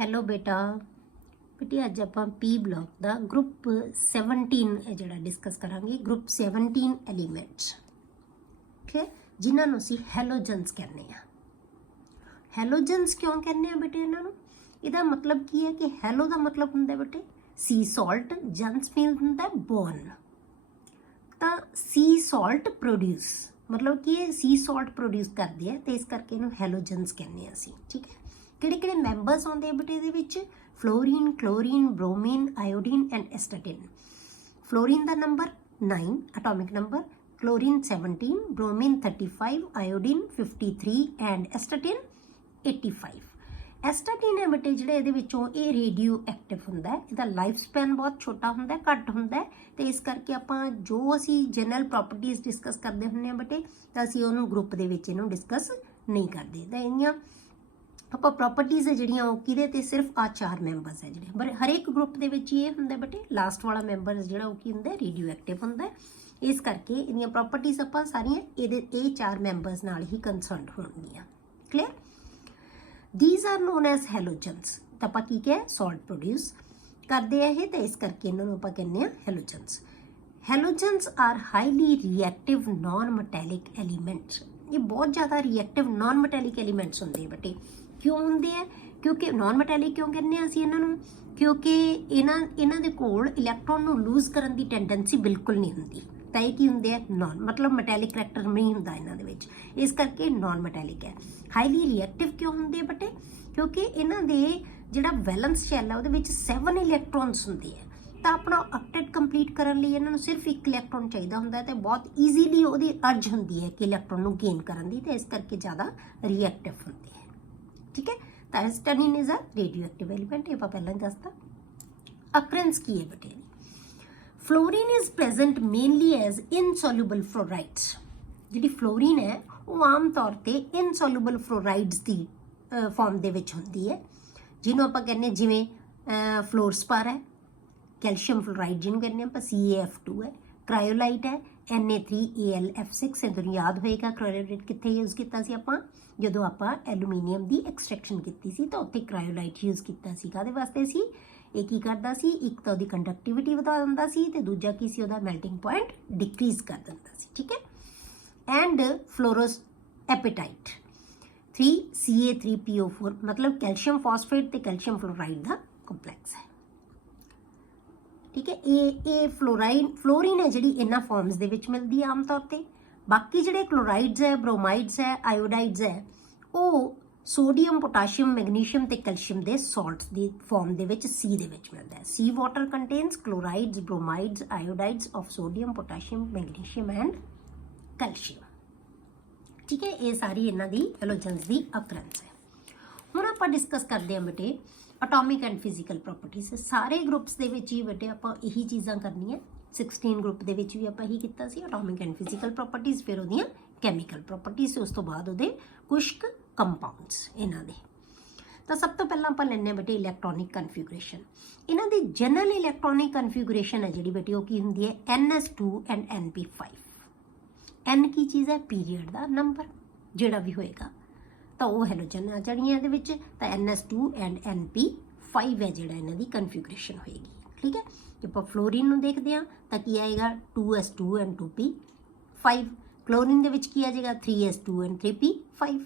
Hello ਬੇਟਾ बेटी अज आप पी ब्लॉक का ग्रुप 17 जोड़ा डिस्कस करांगे ग्रुप 17 एलीमेंट्स ठीक है जिन्होंने असी हैलोजन्स कहने हैलोजन्स क्यों कहने बेटे इन्हों इहदा मतलब की है कि हैलो का मतलब होंगे बेटे सी सॉल्ट जन्स मीन होंगे बॉर्न तो सी सॉल्ट प्रोड्यूस मतलब कि सी सॉल्ट प्रोड्यूस करते हैं तो इस करके इन्हों हैलोजन्स कहने असी ठीक है किहड़े मैंबर्स आते हैं बेटे ये fluorine chlorine bromine iodine and astatine fluorine का number 9 atomic number chlorine 17 bromine 35 iodine 53 and astatine 85 astatine है बेटे जो ये रेडियो एक्टिव होंगे इसका लाइफ स्पैन बहुत छोटा होंगे घट होंगे तो इस करके आप जो असी जनरल प्रॉपर्टीज़ डिस्कस करते होंगे बेटे तो असी उन्होंने ग्रुप के डिस्कस नहीं करते तो इनिया आप प्रॉपर्टीज़ है जड़ियाँ कि सिर्फ आ 4 मैंबर्स है जोड़े पर हर एक ग्रुप के ये होंगे बेटे लास्ट वाला मैंबर जो होंगे रेडियो एक्टिव होंगे इस करके इन प्रॉपर्टीज़ आप सारिया ये 4 मैंबर्स नाल ही कंसर्नड होंगे clear these are known as halogens तो आप की क्या सॉल्ट प्रोड्यूस करते हैं तो इस करके इन्होंने आप कहने halogens halogens are highly reactive non metallic elements ये बहुत ज़्यादा रिएक्टिव नॉन मैटेलिक एलीमेंट्स होंगे बेटे क्यों होंगे है क्योंकि नॉन मैटेलिक क्यों कहने असी इन्हों क्योंकि इन्हों के कोल इलैक्ट्रॉन को लूज करने की टेंडेंसी बिल्कुल नहीं होंगी तो ये की होंगे नॉन मतलब मैटेलिक करैक्टर नहीं होंगे इन्होंने इस करके नॉन मैटेलिक है हाईली रिएक्टिव क्यों होंगे बेटे क्योंकि इन्हों के जोड़ा वैलेंस शैल है वो 7 इलैक्ट्रॉन्स होंगे है तो अपना ऑक्टेट कंप्लीट करने लिए इन्होंने सिर्फ एक इलैक्ट्रॉन चाहिए होंगे तो बहुत ईजीली वो अर्ज होंगी है कि इलैक्ट्रॉन को गेन करने की तो इस करके ज़्यादा रिएक्टिव होंगे है ठीक है तो astatine is a radioactive element ये पहले दसता अकरेंस की है बेटे fluorine is present mainly as insoluble fluorides जी फ्लोरीन है वो आम तौर पर इनसोल्यूबल फ्लोराइड्स की फॉर्म के होंगी है जिन्हों आप कहने जिमें फ्लोरस्पार है कैल्शियम फ्लोराइड जिन्होंने कहने आप CaF2 है क्रायोलाइट है Na3AlF6 तुहानूं याद होएगा क्रायोलाइट कित्थे यूज़ किया सी आपां जदों आपां एलूमीनीयम की एक्सट्रैक्शन की सी तो उत्थे क्रायोलाइट यूज़ किया सी काहदे वास्ते सी ये की करदा सी एक तो उहदी कंडक्टिविटी वधा दिंदा सी ते दूजा की सी उहदा मेल्टिंग पॉइंट डिक्रीज़ कर दिंदा सी ठीक है एंड फ्लोरोस एपेटाइट 3Ca3PO4 मतलब कैल्शियम फॉस्फेट ते कैल्शियम फ्लोराइड का कंपलैक्स है ठीक है ये फ्लोरीन है जी इन्होंने फॉर्म्स के मिलती है आम तौर पर बाकी जोड़े क्लोराइड्स है ब्रोमाइड्स है आयोडाइड्स है वो सोडियम पोटाशियम मैगनीशियम ते कैल्शियम के सॉल्ट्स की फॉर्म के सी मिलता है sea water contains chlorides bromides iodides of sodium potassium magnesium and calcium ठीक है ये सारी इन्हों की हैलोजन्स की अकरेंस है हुण आप डिस्कस करते हैं बेटे अटॉमिक एंड फिजिकल प्रॉपर्टीज़ सारे ग्रुप्स के ही बेटे आप यही चीज़ां करनी 16 ग्रुप के भी आप यही किया अटॉमिक एंड फिजिकल प्रॉपर्टीज़ फिर वो कैमिकल प्रॉपर्टीज़ उस तो बाद वो कुछ कंपाउंड्स इन्हों के तो सब तो पहला आप लेने बेटे इलैक्ट्रॉनिक कन्फ्यूगरेशन इन्हों की जनरल इलैक्ट्रॉनिक कन्फ्यूगरेशन है जी बेटे वो की होंगी है NS2 एंड NP5 N की चीज़ है पीरीयड का नंबर जोड़ा भी होएगा तो वह हैलोजन आ जानिया तो NS2 एंड NP5 है जोड़ा इन्हों की कन्फ्यूगरेशन होएगी ठीक है जब आप फ्लोरीन देखते हैं तो की आएगा 2S2 एंड 2P5 क्लोरीन की आ जाएगा 3S2 एंड 3P5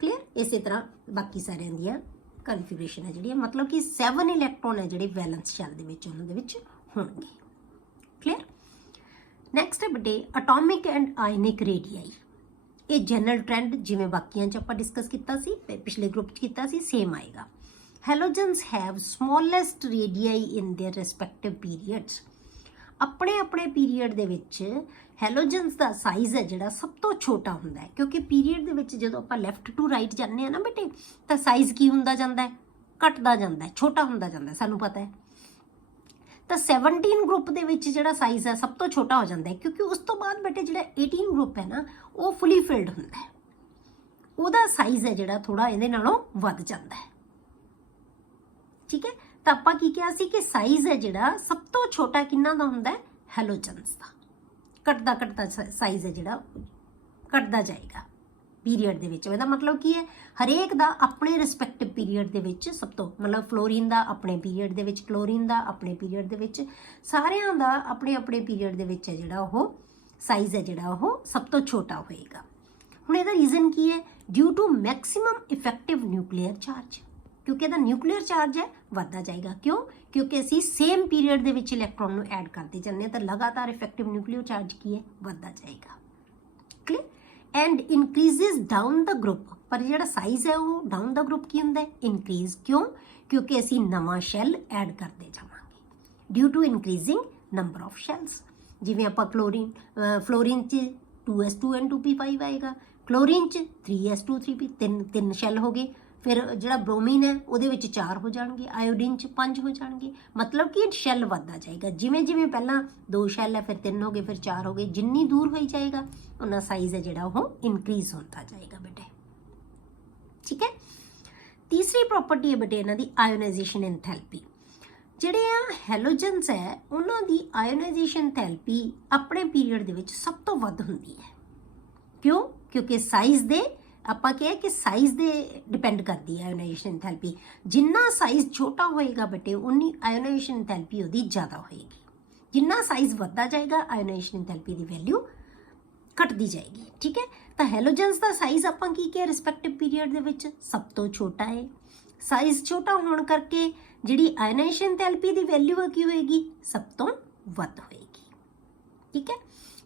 क्लीयर इस तरह बाकी सारे दियाँ कन्फ्यूगरेशन है जी मतलब कि 7 इलैक्ट्रॉन है जोड़े वैलेंस शैल होंगे क्लीयर नैक्सट है बेटे अटॉमिक एंड आयनिक रेडियाई ये जनरल ट्रेंड जिमें बाकियां आप डिस्कस किया पिछले ग्रुप किया सेम आएगा halogens have smallest radii in their respective periods अपने अपने पीरीयड दे विच हैलोजन्स का साइज़ है जोड़ा सब तो छोटा होंदा है क्योंकि पीरीयड दे विच जदों आप लैफ्ट टू राइट जाने ना बेटे तो साइज़ की होंदा जांदा है घटदा जांदा है छोटा होंदा जांदा है सानूं पता है तो 17 ग्रुप के जोड़ा साइज़ है सब तो छोटा हो जाता है क्योंकि उस तो बाद बेटे जो 18 ग्रुप है ना वो फुली फिल्ड होंदा है वह साइज़ है जोड़ा थोड़ा ये नालों वध जाता है ठीक है तो आप की कहा सी कि साइज़ है जोड़ा सब तो छोटा किन्ना दा होंदा है हैलोजन्स का घटदा घटदा साइज़ है जोड़ा घटदा जाएगा ਪੀਰੀਅਡ ਦੇ ਵਿੱਚ। ਇਹਦਾ ਮਤਲਬ ਕੀ ਹੈ, ਹਰੇਕ ਦਾ ਆਪਣੇ ਰਿਸਪੈਕਟਿਵ ਪੀਰੀਅਡ ਦੇ ਵਿੱਚ ਸਭ ਤੋਂ ਮਤਲਬ ਫਲੋਰੀਨ ਦਾ ਆਪਣੇ ਪੀਰੀਅਡ ਦੇ ਵਿੱਚ, ਕਲੋਰੀਨ ਦਾ ਆਪਣੇ ਪੀਰੀਅਡ ਦੇ ਵਿੱਚ, ਸਾਰਿਆਂ ਦਾ ਆਪਣੇ ਆਪਣੇ ਪੀਰੀਅਡ ਦੇ ਵਿੱਚ ਹੈ ਜਿਹੜਾ ਉਹ ਸਾਈਜ਼ ਹੈ ਜਿਹੜਾ ਉਹ ਸਭ ਤੋਂ ਛੋਟਾ ਹੋਏਗਾ। ਹੁਣ ਇਹਦਾ ਰੀਜ਼ਨ ਕੀ ਹੈ, due to maximum effective nuclear charge, ਕਿਉਂਕਿ ਇਹਦਾ ਨਿਊਕਲੀਅਰ ਚਾਰਜ ਹੈ ਵੱਧਦਾ ਜਾਏਗਾ। ਕਿਉਂ? ਕਿਉਂਕਿ ਅਸੀਂ ਸੇਮ ਪੀਰੀਅਡ ਦੇ ਵਿੱਚ ਇਲੈਕਟ੍ਰੋਨ ਨੂੰ ਐਡ ਕਰਦੇ ਜਾਂਦੇ ਹਾਂ ਤਾਂ ਲਗਾਤਾਰ ਇਫੈਕਟਿਵ ਨਿਊਕਲੀਅਰ ਚਾਰਜ ਕੀ ਹੈ, ਵੱਧਦਾ ਜਾਏਗਾ। Clear? And increases down the group, ਪਰ ਜਿਹੜਾ ਸਾਈਜ਼ ਹੈ ਉਹ ਡਾਊਨ ਦਾ ਗਰੁੱਪ ਕੀ ਹੁੰਦਾ ਹੈ, ਇਨਕਰੀਜ਼। ਕਿਉਂ? ਕਿਉਂਕਿ ਅਸੀਂ ਨਵਾਂ ਸ਼ੈਲ ਐਡ ਕਰਦੇ ਜਾਵਾਂਗੇ due to increasing number of shells. ਜਿਵੇਂ ਆਪਾਂ ਫਲੋਰੀਨ 'ਚ 2s2n2p5 ਆਏਗਾ, ਕਲੋਰੀਨ 'ਚ 3s2 3p, ਤਿੰਨ ਸ਼ੈਲ ਹੋ ਗਏ। ਫਿਰ ਜਿਹੜਾ ਬ੍ਰੋਮੀਨ ਹੈ ਉਹਦੇ ਵਿੱਚ 4 ਹੋ ਜਾਣਗੇ, ਆਇਓਡੀਨ 'ਚ 5 ਹੋ ਜਾਣਗੇ। ਮਤਲਬ ਕਿ ਸ਼ੈਲ ਵੱਧਦਾ ਜਾਏਗਾ, ਜਿਵੇਂ ਜਿਵੇਂ ਪਹਿਲਾਂ 2 ਸ਼ੈਲ ਹੈ, ਫਿਰ 3 ਹੋ ਗਏ, ਫਿਰ 4 ਹੋ ਗਏ। ਜਿੰਨੀ ਦੂਰ ਹੋਈ ਜਾਏਗਾ ਉਹਨਾਂ ਸਾਈਜ਼ ਹੈ ਜਿਹੜਾ ਉਹ ਇਨਕਰੀਜ਼ ਹੁੰਦਾ ਜਾਏਗਾ ਬੇਟੇ। ਠੀਕ ਹੈ। ਤੀਸਰੀ ਪ੍ਰੋਪਰਟੀ ਹੈ ਬੇਟੇ ਇਹਨਾਂ ਦੀ ਆਇਓਨਾਈਜੇਸ਼ਨ ਐਂਥੈਲਪੀ। ਜਿਹੜੇ ਆ ਹੈਲੋਜਨਸ ਹੈ ਉਹਨਾਂ ਦੀ ਆਇਓਨਾਈਜੇਸ਼ਨ ਐਂਥੈਲਪੀ ਆਪਣੇ ਪੀਰੀਅਡ ਦੇ ਵਿੱਚ ਸਭ ਤੋਂ ਵੱਧ ਹੁੰਦੀ ਹੈ। ਕਿਉਂ? ਕਿਉਂਕਿ ਸਾਈਜ਼ ਦੇ ਆਪਾਂ ਕਿਹਾ ਕਿ ਸਾਈਜ਼ ਦੇ ਡਿਪੈਂਡ ਕਰਦੀ ਹੈ ਆਇਓਨਾਈਜੇਸ਼ਨ ਐਂਥੈਲਪੀ। ਜਿੰਨਾ ਸਾਈਜ਼ ਛੋਟਾ ਹੋਏਗਾ ਬੇਟੇ ਉਨੀ ਆਇਓਨਾਈਜੇਸ਼ਨ ਐਂਥੈਲਪੀ ਉਹਦੀ ਜ਼ਿਆਦਾ ਹੋਏਗੀ। ਜਿੰਨਾ ਸਾਈਜ਼ ਵੱਧਦਾ ਜਾਏਗਾ ਆਇਓਨਾਈਜੇਸ਼ਨ ਐਂਥੈਲਪੀ ਦੀ ਵੈਲਿਊ ਘਟਦੀ ਜਾਏਗੀ। ਠੀਕ ਹੈ। ਤਾਂ ਹੈਲੋਜਨਸ ਦਾ ਸਾਈਜ਼ ਆਪਾਂ ਕੀ ਕਿਹਾ, ਰਿਸਪੈਕਟਿਵ ਪੀਰੀਅਡ ਦੇ ਵਿੱਚ ਸਭ ਤੋਂ ਛੋਟਾ ਹੈ। ਸਾਈਜ਼ ਛੋਟਾ ਹੋਣ ਕਰਕੇ ਜਿਹੜੀ ਆਇਓਨਾਈਜੇਸ਼ਨ ਐਂਥੈਲਪੀ ਦੀ ਵੈਲਿਊ ਕੀ ਹੋਏਗੀ, ਸਭ ਤੋਂ ਵੱਧ ਹੋਏਗੀ। ਠੀਕ ਹੈ।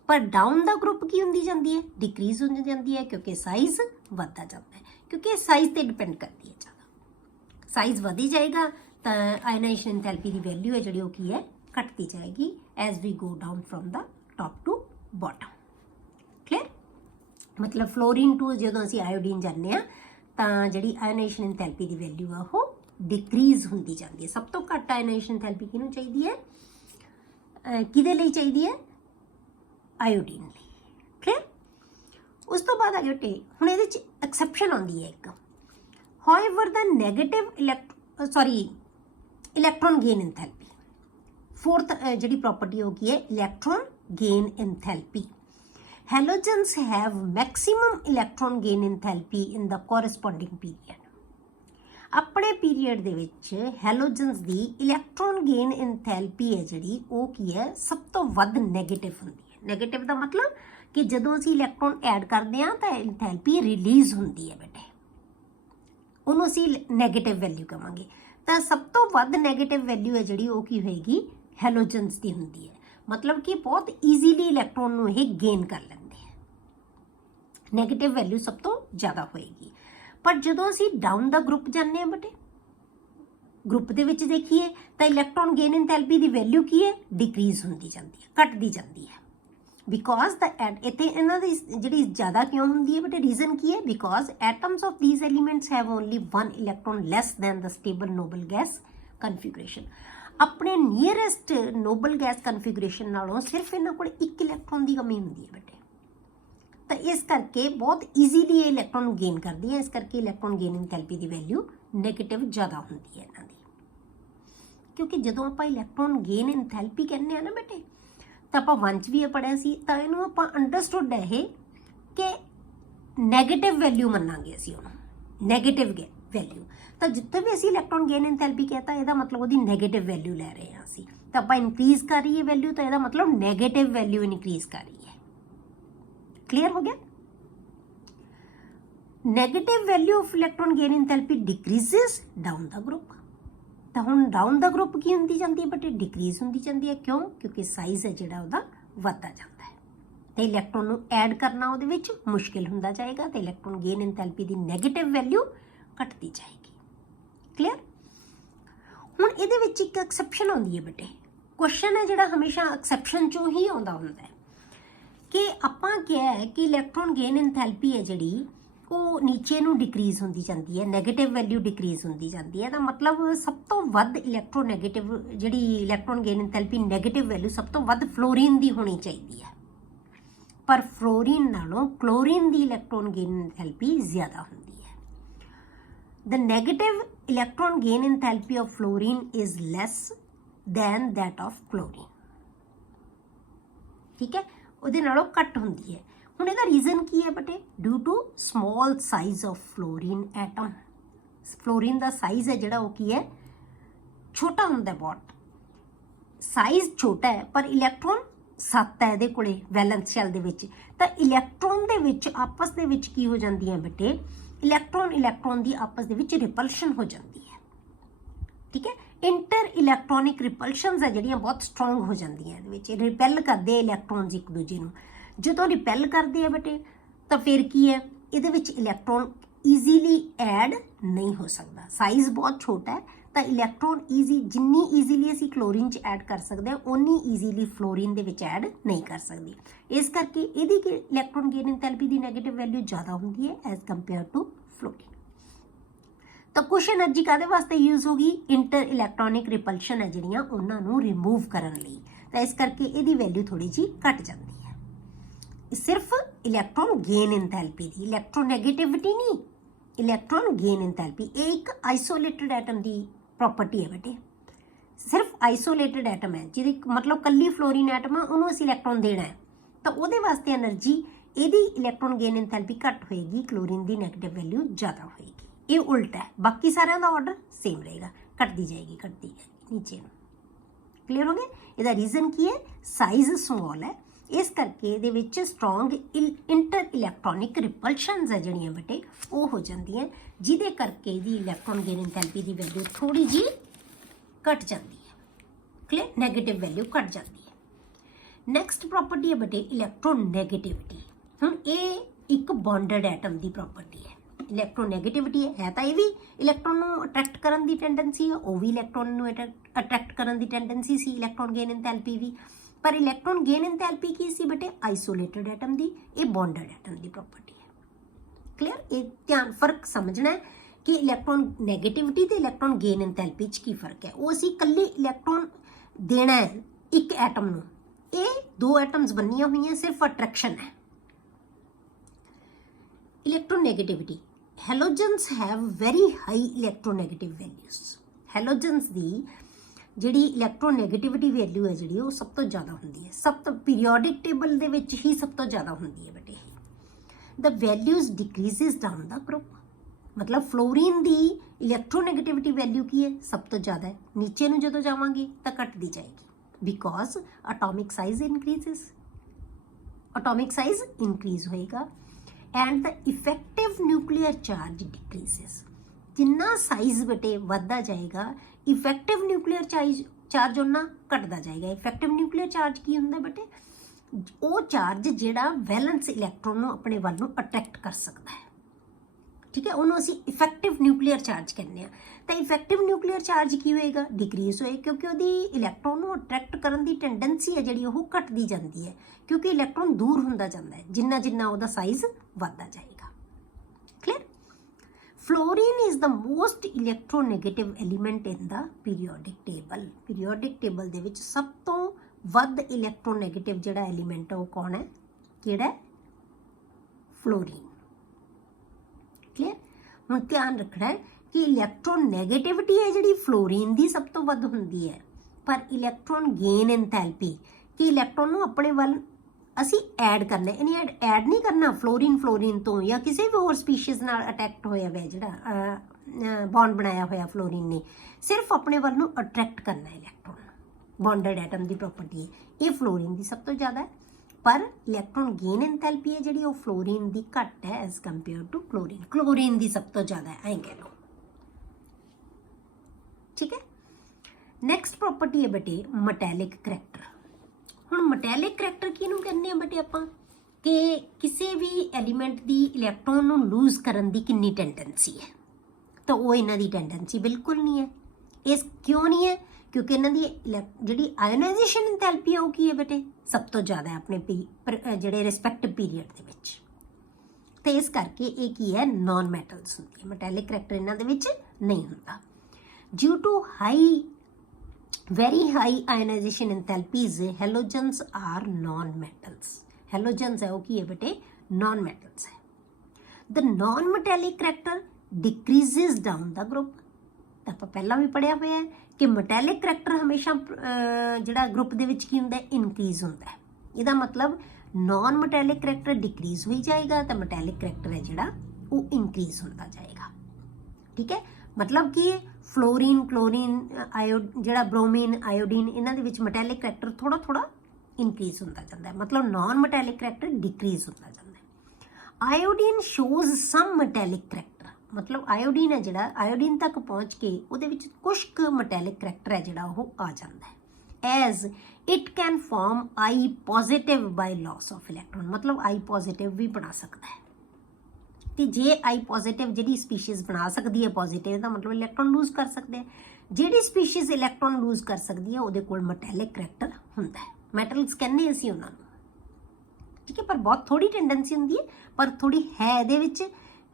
ਪਰ ਡਾਊਨ ਦਾ ਗਰੁੱਪ ਕੀ ਹੁੰਦੀ ਜਾਂਦੀ ਹੈ, ਡਿਕਰੀਜ਼ ਹੁੰਦੀ ਜਾਂਦੀ ਹੈ, ਕਿਉਂਕਿ ਸਾਈਜ਼ ਵੱਧਦਾ ਜਾਂਦਾ ਹੈ। ਕਿਉਂਕਿ ਸਾਈਜ਼ ਤੇ ਡਿਪੈਂਡ ਕਰਦੀ ਹੈ ਜ਼ਿਆਦਾ। ਸਾਈਜ਼ ਵਧੀ ਜਾਏਗਾ ਤਾਂ ਆਇਓਨਾਈਜੇਸ਼ਨ ਐਂਥੈਲਪੀ ਦੀ ਵੈਲਿਊ ਹੈ ਜਿਹੜੀ ਉਹ ਕੀ ਹੈ, ਘਟਦੀ ਜਾਏਗੀ as we go down from the top to bottom. Clear? ਮਤਲਬ ਫਲੋਰੀਨ ਟੂ ਜਦੋਂ ਅਸੀਂ ਆਇਓਡੀਨ ਜਾਂਦੇ ਹਾਂ ਤਾਂ ਜਿਹੜੀ ਆਇਓਨਾਈਜੇਸ਼ਨ ਐਂਥੈਲਪੀ ਦੀ ਵੈਲਿਊ ਆ ਉਹ ਡਿਕਰੀਜ਼ ਹੁੰਦੀ ਜਾਂਦੀ ਹੈ। ਸਭ ਤੋਂ ਘੱਟ ਆਇਓਨਾਈਜੇਸ਼ਨ ਐਂਥੈਲਪੀ ਕਿਹਨੂੰ ਚਾਹੀਦੀ ਹੈ, ਕਿਹਦੇ ਲਈ ਚਾਹੀਦੀ ਹੈ, ਆਇਓਡੀਨ ਲਈ। ਕਲੀਅਰ? ਉਸ ਤੋਂ ਬਾਅਦ ਆਇਓਟੇ ਹੁਣ ਇਹਦੇ ਚ ਐਕਸੈਪਸ਼ਨ ਆਉਂਦੀ ਹੈ ਇੱਕ, however the negative electron gain enthalpy. Fourth ਜਿਹੜੀ ਪ੍ਰੋਪਰਟੀ ਹੋ ਗਈ ਹੈ electron gain enthalpy. Halogens have maximum electron gain enthalpy in the corresponding period. ਆਪਣੇ ਪੀਰੀਅਡ ਦੇ ਵਿੱਚ ਹੈਲੋਜਨਸ ਦੀ ਇਲੈਕਟ੍ਰੋਨ ਗੇਨ ਐਂਥੈਲਪੀ ਹੈ ਜਿਹੜੀ ਉਹ ਕੀ ਹੈ, ਸਭ ਤੋਂ ਵੱਧ ਨੈਗੇਟਿਵ ਹੁੰਦੀ ਹੈ। ਨੈਗੇਟਿਵ ਦਾ ਮਤਲਬ ਕਿ ਜਦੋਂ ਅਸੀਂ ਇਲੈਕਟ੍ਰੋਨ ਐਡ ਕਰਦੇ ਹਾਂ ਤਾਂ ਐਂਥੈਲਪੀ ਰਿਲੀਜ਼ ਹੁੰਦੀ ਹੈ ਬੇਟੇ, ਉਹਨੂੰ ਅਸੀਂ ਨੈਗੇਟਿਵ ਵੈਲਿਊ ਕਹਾਂਗੇ। ਤਾਂ ਸਭ ਤੋਂ ਵੱਧ ਨੈਗੇਟਿਵ ਵੈਲਿਊ ਹੈ ਜਿਹੜੀ ਉਹ ਕੀ ਹੋਏਗੀ, ਹੈਲੋਜਨਸ ਦੀ ਹੁੰਦੀ ਹੈ। ਮਤਲਬ ਕਿ ਬਹੁਤ ਈਜ਼ੀਲੀ ਇਲੈਕਟ੍ਰੋਨ ਨੂੰ ਇਹ ਗੇਨ ਕਰ ਲੈਂਦੇ ਹੈ, ਨੈਗੇਟਿਵ ਵੈਲਿਊ ਸਭ ਤੋਂ ਜ਼ਿਆਦਾ ਹੋਏਗੀ। ਪਰ ਜਦੋਂ ਅਸੀਂ ਡਾਊਨ ਦਾ ਗਰੁੱਪ ਜਾਂਦੇ ਹਾਂ ਬੇਟੇ, ਗਰੁੱਪ ਦੇ ਵਿੱਚ ਦੇਖੀਏ ਤਾਂ ਇਲੈਕਟ੍ਰੋਨ ਗੇਨ ਐਂਥੈਲਪੀ ਦੀ ਵੈਲਿਊ ਕੀ ਹੈ, ਡਿਕਰੀਜ਼ ਹੁੰਦੀ ਜਾਂਦੀ ਹੈ, ਘਟਦੀ ਜਾਂਦੀ ਹੈ। ਬਿਕੋਜ਼ ਦਾ ਇੱਥੇ ਇਹਨਾਂ ਦੀ ਜਿਹੜੀ ਜ਼ਿਆਦਾ ਕਿਉਂ ਹੁੰਦੀ ਹੈ ਬੇਟੇ, ਰੀਜ਼ਨ ਕੀ ਹੈ, because atoms of these elements have only 1 electron less than the stable noble gas configuration. ਆਪਣੇ ਨੀਅਰੈਸਟ ਨੋਬਲ ਗੈਸ ਕਨਫਿਗਰੇਸ਼ਨ ਨਾਲੋਂ ਸਿਰਫ ਇਹਨਾਂ ਕੋਲ 1 ਇਲੈਕਟ੍ਰੋਨ ਦੀ ਕਮੀ ਹੁੰਦੀ ਹੈ ਬੇਟੇ। ਤਾਂ ਇਸ ਕਰਕੇ ਬਹੁਤ ਈਜ਼ੀਲੀ ਇਹ ਇਲੈਕਟ੍ਰੋਨ ਨੂੰ ਗੇਨ ਕਰਦੀ ਹੈ। ਇਸ ਕਰਕੇ ਇਲੈਕਟ੍ਰੋਨ ਗੇਨ ਐਂਥੈਲਪੀ ਦੀ ਵੈਲਿਊ ਨੈਗੇਟਿਵ ਜ਼ਿਆਦਾ ਹੁੰਦੀ ਹੈ ਇਹਨਾਂ ਦੀ। ਕਿਉਂਕਿ ਜਦੋਂ ਆਪਾਂ ਇਲੈਕਟ੍ਰੋਨ ਗੇਨ ਐਂਥੈਲਪੀ ਕਹਿੰਦੇ ਆ ਨਾ ਬੇਟੇ, ਤਾਂ ਆਪਾਂ 1 'ਚ ਵੀ ਪੜ੍ਹਿਆ ਸੀ, ਤਾਂ ਇਹਨੂੰ ਆਪਾਂ ਅੰਡਰਸਟੂਡ ਹੈ ਇਹ ਕਿ ਨੈਗੇਟਿਵ ਵੈਲਿਊ ਮੰਨਾਂਗੇ ਅਸੀਂ ਉਹਨੂੰ, ਨੈਗੇਟਿਵ ਵੈਲਿਊ। ਤਾਂ ਜਿੱਥੇ ਵੀ ਅਸੀਂ ਇਲੈਕਟ੍ਰੋਨ ਗੇਨ ਐਂਥੈਲਪੀ ਕਹਤਾ ਇਹਦਾ ਮਤਲਬ ਉਹਦੀ ਨੈਗੇਟਿਵ ਵੈਲਿਊ ਲੈ ਰਹੇ ਹਾਂ ਅਸੀਂ। ਤਾਂ ਆਪਾਂ ਇਨਕਰੀਜ਼ ਕਰ ਰਹੀ ਹੈ ਵੈਲਿਊ ਤਾਂ ਇਹਦਾ ਮਤਲਬ ਨੈਗੇਟਿਵ ਵੈਲਿਊ ਇਨਕਰੀਜ਼ ਕਰ ਰਹੀ ਹੈ। ਕਲੀਅਰ ਹੋ ਗਿਆ? Negative value of electron gain enthalpy decreases down the group. ਤਾਂ ਹੁਣ ਡਾਊਨ ਦਾ ਗਰੁੱਪ ਕੀ ਹੁੰਦੀ ਜਾਂਦੀ ਹੈ ਬਟ ਡਿਕਰੀਜ਼ ਹੁੰਦੀ ਜਾਂਦੀ ਹੈ। ਕਿਉਂ? ਕਿਉਂਕਿ ਸਾਈਜ਼ ਹੈ ਜਿਹੜਾ ਉਹਦਾ ਵੱਧਦਾ ਜਾਂਦਾ ਹੈ ਤੇ ਇਲੈਕਟ੍ਰੋਨ ਨੂੰ ਐਡ ਕਰਨਾ ਉਹਦੇ ਵਿੱਚ ਮੁਸ਼ਕਿਲ ਹੁੰਦਾ ਜਾਏਗਾ ਤੇ ਇਲੈਕਟ੍ਰੋਨ ਗੇਨ ਐਂਥੈਲਪੀ ਦੀ ਨੈਗੇਟਿਵ ਵੈਲਿਊ ਘਟਦੀ ਜਾਏਗੀ। ਕਲੀਅਰ? ਹੁਣ ਇਹਦੇ ਵਿੱਚ ਇੱਕ ਐਕਸੈਪਸ਼ਨ ਆਉਂਦੀ ਹੈ ਬੇਟੇ। ਕੁਐਸਚਨ ਹੈ ਜਿਹੜਾ ਹਮੇਸ਼ਾ ਐਕਸੈਪਸ਼ਨ ਚੋਂ ਹੀ ਆਉਂਦਾ ਹੁੰਦਾ ਹੈ ਕਿ ਆਪਾਂ ਕਿਹਾ ਹੈ ਕਿ ਇਲੈਕਟ੍ਰੋਨ ਗੇਨ ਐਂਥੈਲਪੀ ਹੈ ਜਿਹੜੀ ਉਹ ਨੀਚੇ ਨੂੰ ਡਿਕਰੀਜ਼ ਹੁੰਦੀ ਜਾਂਦੀ ਹੈ, ਨੈਗੇਟਿਵ ਵੈਲਿਊ ਡਿਕਰੀਜ਼ ਹੁੰਦੀ ਜਾਂਦੀ ਹੈ। ਤਾਂ ਮਤਲਬ ਸਭ ਤੋਂ ਵੱਧ ਇਲੈਕਟ੍ਰੋਨੈਗੇਟਿਵ ਜਿਹੜੀ ਇਲੈਕਟ੍ਰੋਨ ਗੇਨ ਐਂਥੈਲਪੀ ਨੈਗੇਟਿਵ ਵੈਲਿਊ ਸਭ ਤੋਂ ਵੱਧ ਫਲੋਰੀਨ ਦੀ ਹੋਣੀ ਚਾਹੀਦੀ ਹੈ। ਪਰ ਫਲੋਰੀਨ ਨਾਲੋਂ ਕਲੋਰੀਨ ਦੀ ਇਲੈਕਟ੍ਰੋਨ ਗੇਨ ਐਂਥੈਲਪੀ ਜ਼ਿਆਦਾ ਹੁੰਦੀ ਹੈ। The negative electron gain enthalpy of fluorine is less than that of chlorine. ਠੀਕ ਹੈ, ਉਹਦੇ ਨਾਲੋਂ ਘੱਟ ਹੁੰਦੀ ਹੈ। ਹੁਣ ਇਹਦਾ ਰੀਜ਼ਨ ਕੀ ਹੈ ਬੇਟੇ? Due to small size of fluorine atom. Fluorine ਦਾ ਸਾਈਜ਼ ਹੈ ਜਿਹੜਾ ਉਹ ਕੀ ਹੈ? ਛੋਟਾ ਹੁੰਦਾ ਬਹੁਤ। ਸਾਈਜ਼ ਛੋਟਾ ਹੈ ਪਰ ਇਲੈਕਟ੍ਰੋਨ 7 ਹੈ ਇਹਦੇ ਕੋਲੇ ਵੈਲੈਂਸ ਸ਼ੈਲ ਦੇ ਵਿੱਚ। ਤਾਂ ਇਲੈਕਟ੍ਰੋਨ ਦੇ ਵਿੱਚ ਆਪਸ ਦੇ ਵਿੱਚ ਕੀ ਹੋ ਜਾਂਦੀ ਹੈ ਬੇਟੇ? ਇਲੈਕਟ੍ਰੋਨ ਦੀ ਆਪਸ ਦੇ ਵਿੱਚ ਰਿਪਲਸ਼ਨ ਹੋ ਜਾਂਦੀ ਹੈ। ਠੀਕ ਹੈ, ਇੰਟਰ ਇਲੈਕਟ੍ਰੋਨਿਕ ਰਿਪਲਸ਼ਨਸ ਹੈ ਜਿਹੜੀਆਂ ਬਹੁਤ ਸਟਰੋਂਗ ਹੋ ਜਾਂਦੀਆਂ ਇਹਦੇ ਵਿੱਚ। ਰਿਪੈਲ ਕਰਦੇ ਆ ਇਲੈਕਟ੍ਰੋਨਸ ਇੱਕ ਦੂਜੇ ਨੂੰ। ਜਦੋਂ ਰਿਪੈਲ ਕਰਦੇ ਆ ਬੇਟੇ ਤਾਂ ਫਿਰ ਕੀ ਹੈ? ਇਹਦੇ ਵਿੱਚ ਇਲੈਕਟ੍ਰੋਨ ਈਜ਼ੀਲੀ ਐਡ ਨਹੀਂ ਹੋ ਸਕਦਾ। ਸਾਈਜ਼ ਬਹੁਤ ਛੋਟਾ ਹੈ ਤਾਂ ਇਲੈਕਟ੍ਰੋਨ ਜਿੰਨੀ ਈਜ਼ੀਲੀ ਅਸੀਂ ਕਲੋਰੀਨ 'ਚ ਐਡ ਕਰ ਸਕਦੇ ਹਾਂ ਉਨੀ ਈਜ਼ੀਲੀ ਫਲੋਰੀਨ ਦੇ ਵਿੱਚ ਐਡ ਨਹੀਂ ਕਰ ਸਕਦੀ। ਇਸ ਕਰਕੇ ਇਹਦੀ ਇਲੈਕਟ੍ਰੋਨ ਗੇਨ ਐਂਥੈਲਪੀ ਦੀ ਨੈਗੇਟਿਵ ਵੈਲਿਊ ਜ਼ਿਆਦਾ ਹੁੰਦੀ ਹੈ ਐਜ਼ ਕੰਪੇਅਰ ਟੂ ਫਲੋਰੀਨ। ਤਾਂ ਕੁਛ એનર્ਜੀ ਕਾਹਦੇ ਵਾਸਤੇ ਯੂਜ਼ ਹੋ ਗਈ? ਇੰਟਰ ਇਲੈਕਟ੍ਰੋਨਿਕ ਰਿਪਲਸ਼ਨ ਹੈ ਜਿਹੜੀਆਂ ਉਹਨਾਂ ਨੂੰ ਰਿਮੂਵ ਕਰਨ ਲਈ। ਤਾਂ ਇਸ ਕਰਕੇ ਇਹਦੀ ਵੈਲਿਊ ਥੋੜੀ ਜਿਹੀ ਘਟ ਜਾਂਦੀ ਹੈ। ਸਿਰਫ ਇਲੈਕਟ੍ਰੋਨ ਗੇਨ ਐਂਥੈਲਪੀ ਦੀ, ਇਲੈਕਟ੍ਰੋਨੈਗੇਟਿਵਿਟੀ ਨਹੀਂ, ਇਲੈਕਟ੍ਰੋਨ ਗੇਨ ਐਂਥੈਲਪੀ। ਇਹ ਇੱਕ ਆਈਸੋਲੇਟਡ ਐਟਮ ਦੀ ਪ੍ਰੋਪਰਟੀ ਹੈ ਬੇਟੇ। ਸਿਰਫ ਆਈਸੋਲੇਟਡ ਐਟਮ ਹੈ ਜਿਹਦੀ ਮਤਲਬ ਕੱਲੀ ਫਲੋਰੀਨ ਐਟਮ ਆ, ਉਹਨੂੰ ਅਸੀਂ ਇਲੈਕਟ੍ਰੋਨ ਦੇਣਾ ਹੈ ਤਾਂ ਉਹਦੇ ਵਾਸਤੇ એનર્ਜੀ ਇਹਦੀ ਇਲੈਕਟ੍ਰੋਨ ਗੇਨ ਐਂਥੈਲਪੀ ਘੱਟ ਹੋਏਗੀ, ਕਲੋਰੀਨ ਦੀ ਨੈਗੇਟਿਵ ਵੈਲਿਊ ਜ਼ਿਆਦਾ ਹੋਏਗੀ। ਇਹ ਉਲਟਾ ਹੈ, ਬਾਕੀ ਸਾਰਿਆਂ ਦਾ ਆਰਡਰ ਸੇਮ ਰਹੇਗਾ, ਘਟਦੀ ਜਾਏਗੀ ਨੀਚੇ ਨੂੰ। ਕਲੀਅਰ ਹੋ ਗਿਆ? ਇਹਦਾ ਰੀਜ਼ਨ ਕੀ ਹੈ? ਸਾਈਜ਼ ਸਮॉल ਹੈ, ਇਸ ਕਰਕੇ ਇਹਦੇ ਵਿੱਚ ਸਟਰੋਂਗ ਇੰਟਰ ਇਲੈਕਟ੍ਰੋਨਿਕ ਰਿਪਲਸ਼ਨਸ ਹੈ ਜਿਹੜੀਆਂ ਬੇਟੇ ਉਹ ਹੋ ਜਾਂਦੀਆਂ, ਜਿਹਦੇ ਕਰਕੇ ਇਹਦੀ ਇਲੈਕਟ੍ਰੋਨ ਗੇਨ ਐਂਥੈਲਪੀ ਦੀ ਵੈਲਿਊ ਥੋੜੀ ਜਿਹੀ ਘਟ ਜਾਂਦੀ ਹੈ। ਕਲੀਅਰ? ਨੈਗੇਟਿਵ ਵੈਲਿਊ ਘਟ ਜਾਂਦੀ ਹੈ। ਨੈਕਸਟ ਪ੍ਰੋਪਰਟੀ ਹੈ ਬੇਟੇ ਇਲੈਕਟ੍ਰੋਨੈਗੇਟਿਵਿਟੀ। ਹੁਣ ਇਹ ਇੱਕ ਬੌਂਡਡ ਐਟਮ ਦੀ ਪ੍ਰੋਪਰਟੀ ਹੈ। ਇਲੈਕਟ੍ਰੋਨੈਗੇਟਿਵਿਟੀ ਹੈ ਤਾਂ ਇਹ ਵੀ ਇਲੈਕਟ੍ਰੋਨ ਨੂੰ ਅਟਰੈਕਟ ਕਰਨ ਦੀ ਟੈਂਡੈਂਸੀ ਹੈ, ਉਹ ਵੀ ਇਲੈਕਟ੍ਰੋਨ ਨੂੰ ਅਟਰੈਕਟ ਕਰਨ ਦੀ ਟੈਂਡੈਂਸੀ ਸੀ ਇਲੈਕਟ੍ਰੋਨ ਗੇਨ ਐਂਥੈਲਪੀ ਵੀ। ਪਰ ਇਲੈਕਟ੍ਰੋਨ ਗੇਨ ਐਂਥੈਲਪੀ ਕੀ ਸੀ ਬੇਟੇ? ਆਈਸੋਲੇਟਡ ਐਟਮ ਦੀ, ਇਹ ਬੌਂਡਡ ਐਟਮ ਦੀ ਪ੍ਰੋਪਰਟੀ ਹੈ। ਕਲੀਅਰ? ਇਹ ਧਿਆਨ ਫਰਕ ਸਮਝਣਾ ਹੈ ਕਿ ਇਲੈਕਟ੍ਰੋਨ ਨੈਗੇਟਿਵਿਟੀ ਤੇ ਇਲੈਕਟ੍ਰੋਨ ਗੇਨ ਐਂਥੈਲਪੀ 'ਚ ਕੀ ਫਰਕ ਹੈ। ਉਹ ਅਸੀਂ ਇਕੱਲੇ ਇਲੈਕਟ੍ਰੋਨ ਦੇਣਾ ਹੈ ਇੱਕ ਐਟਮ ਨੂੰ, ਇਹ ਦੋ ਐਟਮਸ ਬਣੀਆਂ ਹੋਈਆਂ, ਸਿਰਫ ਅਟਰੈਕਸ਼ਨ ਹੈ। ਇਲੈਕਟ੍ਰੋਨੈਗੇਟਿਵਿਟੀ, ਹੈਲੋਜਨਸ have very high electronegative values. ਹੈਲੋਜਨਸ ਦੀ ਜਿਹੜੀ ਇਲੈਕਟ੍ਰੋਨੈਗੇਟਿਵਿਟੀ ਵੈਲਿਊ ਹੈ ਜਿਹੜੀ ਉਹ ਸਭ ਤੋਂ ਜ਼ਿਆਦਾ ਹੁੰਦੀ ਹੈ, ਸਭ ਤੋਂ ਪੀਰੀਓਡਿਕ ਟੇਬਲ ਦੇ ਵਿੱਚ ਹੀ ਸਭ ਤੋਂ ਜ਼ਿਆਦਾ ਹੁੰਦੀ ਹੈ ਬੇਟੇ। ਦ ਵੈਲਿਊਜ਼ ਡਿਕਰੀਜ਼ਸ ਡਾਊਨ ਦਾ ਗਰੁੱਪ। ਮਤਲਬ ਫਲੋਰੀਨ ਦੀ ਇਲੈਕਟ੍ਰੋਨੈਗੇਟਿਵਿਟੀ ਵੈਲਿਊ ਕੀ ਹੈ? ਸਭ ਤੋਂ ਜ਼ਿਆਦਾ ਹੈ। ਨੀਚੇ ਨੂੰ ਜਦੋਂ ਜਾਵਾਂਗੇ ਤਾਂ ਘਟਦੀ ਜਾਏਗੀ, because atomic size increases, atomic size increase ਹੋਏਗਾ and the effective nuclear charge decreases. ਜਿੰਨਾ ਸਾਈਜ਼ ਬੇਟੇ ਵੱਧਦਾ ਜਾਏਗਾ ਇਫੈਕਟਿਵ ਨਿਊਕਲੀਅਰ ਚਾਰਜ ਉਹਨਾਂ ਘਟਦਾ ਜਾਏਗਾ। ਇਫੈਕਟਿਵ ਨਿਊਕਲੀਅਰ ਚਾਰਜ ਕੀ ਹੁੰਦਾ ਬੇਟੇ? ਉਹ ਚਾਰਜ ਜਿਹੜਾ ਵੈਲੈਂਸ ਇਲੈਕਟ੍ਰੋਨ ਨੂੰ ਆਪਣੇ ਵੱਲ ਨੂੰ ਅਟਰੈਕਟ ਕਰ ਸਕਦਾ ਹੈ। ਠੀਕ ਹੈ, ਉਹਨੂੰ ਅਸੀਂ ਇਫੈਕਟਿਵ ਨਿਊਕਲੀਅਰ ਚਾਰਜ ਕਹਿੰਦੇ ਹਾਂ। ਤਾਂ ਇਫੈਕਟਿਵ ਨਿਊਕਲੀਅਰ ਚਾਰਜ ਕੀ ਹੋਏਗਾ? ਡਿਕਰੀਜ਼ ਹੋਏ, ਕਿਉਂਕਿ ਉਹਦੀ ਇਲੈਕਟ੍ਰੋਨ ਨੂੰ ਅਟਰੈਕਟ ਕਰਨ ਦੀ ਟੈਂਡੈਂਸੀ ਹੈ ਜਿਹੜੀ ਉਹ ਘਟਦੀ ਜਾਂਦੀ ਹੈ, ਕਿਉਂਕਿ ਇਲੈਕਟ੍ਰੋਨ ਦੂਰ ਹੁੰਦਾ ਜਾਂਦਾ ਹੈ ਜਿੰਨਾ ਜਿੰਨਾ ਉਹਦਾ ਸਾਈਜ਼ ਵੱਧਦਾ ਜਾਏਗਾ। Clear? Fluorine is the most electronegative element in the periodic table. Periodic table ਦੇ ਵਿੱਚ ਸਭ ਤੋਂ ਵੱਧ ਇਲੈਕਟ੍ਰੋਨੈਗੇਟਿਵ ਜਿਹੜਾ ਐਲੀਮੈਂਟ ਹੈ ਉਹ ਕੌਣ ਹੈ? ਕਿਹੜਾ ਹੈ? ਫਲੋਰੀਨ। ਕਲੀਅਰ? ਹੁਣ ਧਿਆਨ ਰੱਖਣਾ ਹੈ ਕਿ ਇਲੈਕਟ੍ਰੋਨੈਗੇਟਿਵਿਟੀ ਹੈ ਜਿਹੜੀ ਫਲੋਰੀਨ ਦੀ ਸਭ ਤੋਂ ਵੱਧ ਹੁੰਦੀ ਹੈ, ਪਰ ਇਲੈਕਟ੍ਰੋਨ ਗੇਨ ਐਂਥੈਲਪੀ ਕਿ ਇਲੈਕਟ੍ਰੋਨ ਨੂੰ ਆਪਣੇ ਵੱਲ ਅਸੀਂ ਐਡ ਕਰਨਾ, ਇਹਨੇ ਐਡ ਨਹੀਂ ਕਰਨਾ ਫਲੋਰੀਨ ਤੋਂ ਜਾਂ ਕਿਸੇ ਵੀ ਹੋਰ ਸਪੀਸ਼ੀਜ਼ ਨਾਲ ਅਟੈਕਟ ਹੋਇਆ ਹੋਇਆ ਜਿਹੜਾ ਬੌਂਡ ਬਣਾਇਆ ਹੋਇਆ ਫਲੋਰੀਨ ਨੇ, ਸਿਰਫ ਆਪਣੇ ਵੱਲ ਨੂੰ ਅਟਰੈਕਟ ਕਰਨਾ ਇਲੈਕਟ੍ਰੋਨ। ਬੌਂਡਡ ਐਟਮ ਦੀ ਪ੍ਰੋਪਰਟੀ ਹੈ ਇਹ ਫਲੋਰੀਨ ਦੀ ਸਭ ਤੋਂ ਜ਼ਿਆਦਾ ਹੈ, ਪਰ ਇਲੈਕਟ੍ਰੋਨ ਗੇਨ ਐਂਥੈਲਪੀ ਹੈ ਜਿਹੜੀ ਉਹ ਫਲੋਰੀਨ ਦੀ ਘੱਟ ਹੈ as compare to chlorine. Chlorine ਦੀ ਸਭ ਤੋਂ ਜ਼ਿਆਦਾ ਹੈ, ਐਂ ਕਹਿ ਲਓ। ਠੀਕ ਹੈ। ਨੈਕਸਟ ਪ੍ਰੋਪਰਟੀ ਹੈ ਬੇਟੇ ਮੈਟੈਲਿਕ ਕਰੈਕਟਰ। ਹੁਣ ਮੈਟੈਲਿਕ ਕਰੈਕਟਰ ਕਿਹਨੂੰ ਕਹਿੰਦੇ ਆ ਬੇਟੇ ਆਪਾਂ? ਕਿ ਕਿਸੇ ਵੀ ਐਲੀਮੈਂਟ ਦੀ ਇਲੈਕਟ੍ਰੋਨ ਨੂੰ ਲੂਜ਼ ਕਰਨ ਦੀ ਕਿੰਨੀ ਟੈਂਡੈਂਸੀ ਹੈ, ਤਾਂ ਉਹ ਇਹਨਾਂ ਦੀ ਟੈਂਡੈਂਸੀ ਬਿਲਕੁਲ ਨਹੀਂ ਹੈ। ਇਸ ਕਿਉਂ ਨਹੀਂ ਹੈ? ਕਿਉਂਕਿ ਇਹਨਾਂ ਦੀ ਜਿਹੜੀ ਆਇਓਨਾਈਜੇਸ਼ਨ ਐਂਥੈਲਪੀ ਹੈ ਉਹ ਕੀ ਹੈ ਬੇਟੇ? ਸਭ ਤੋਂ ਜ਼ਿਆਦਾ ਹੈ ਆਪਣੇ ਜਿਹੜੇ ਰਿਸਪੈਕਟਿਵ ਪੀਰੀਅਡ ਦੇ ਵਿੱਚ। ਤੇ ਇਸ ਕਰਕੇ ਇਹ ਕੀ ਹੈ? ਨੌਨ ਮੈਟਲਸ ਹੁੰਦੀ ਹੈ। ਮੈਟੈਲਿਕ ਕਰੈਕਟਰ ਇਹਨਾਂ ਦੇ ਵਿੱਚ ਨਹੀਂ ਹੁੰਦਾ। Due to very high ionization enthalpies, halogens are non-metals. Halogens है वो की है बेटे? Non-metals है। The non-metallic character decreases down the group. तो ਆਪਾਂ ਪਹਿਲਾਂ ਵੀ ਪੜਿਆ ਹੋਇਆ ਹੈ ਕਿ metallic character ਹਮੇਸ਼ਾ ਜਿਹੜਾ ਗਰੁੱਪ ਦੇ ਵਿੱਚ ਕੀ ਹੁੰਦਾ ਹੈ? ਇਨਕਰੀਜ਼ ਹੁੰਦਾ ਹੈ। ਇਹਦਾ ਮਤਲਬ नॉन मैटैलिक करैक्टर डिक्रीज हो जाएगा तो मैटैलिक करैक्टर है जिहड़ा वो इंक्रीज होता जाएगा। ठीक है, मतलब कि फ्लोरीन क्लोरीन जिहड़ा ब्रोमीन आयोडीन इन्हां दे विच मैटैलिक करैक्टर थोड़ा थोड़ा इंक्रीज होता जाता है, मतलब नॉन मैटैलिक करैक्टर डिक्रीज होता जाता है। आयोडीन शोज सम मैटैलिक करैक्टर, मतलब आयोडीन है जिहड़ा आयोडीन तक पहुँच के उहदे विच कुछ क मैटैलिक करैक्टर है जिहड़ा वो आ जाता है। As it can form I positive by loss of electron, मतलब आई पॉजिटिव भी बना सकता है। तो जे आई पॉजिटिव जी स्पीशीज़ बना सकती है पॉजिटिव का मतलब इलैक्ट्रॉन लूज कर सकते हैं। जी स्पीशीज़ इलैक्ट्रॉन लूज कर सकती है वो कोल मैटैलिक करैक्टर होंदा है, मैटल्स कहने असीं उन्हां नूं। ठीक है, पर बहुत थोड़ी टेंडेंसी होंदी है, पर थोड़ी है इहदे विच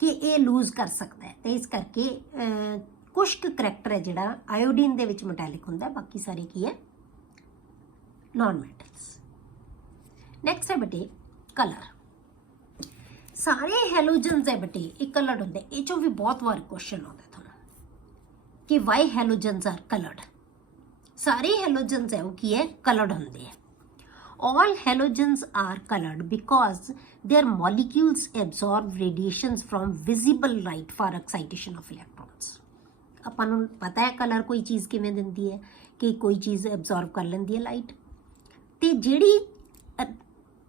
कि ये लूज कर सकता है। तो इस करके कुछ करैक्टर है जिहड़ा आयोडीन दे विच मैटैलिक होंदा है, बाकी सारे की है नॉन मैटल्स। नैक्सट है बेटे कलर। सारे हैलोजन्स है बेटे एक कलर्ड होंगे, ये चो भी बहुत बार क्वेश्चन आता है थोड़ा कि वाई हैलोजन्स आर कलर्ड। सारे हैलोजन्स है वो की है कलर्ड होंगे। All halogens are coloured because their molecules absorb radiations from visible light for excitation of electrons. ਆਪਾਂ ਨੂੰ पता है कलर कोई चीज़ किवें दिंदी है कि कोई चीज़ एब्जॉर्ब कर लैंदी है लाइट, तो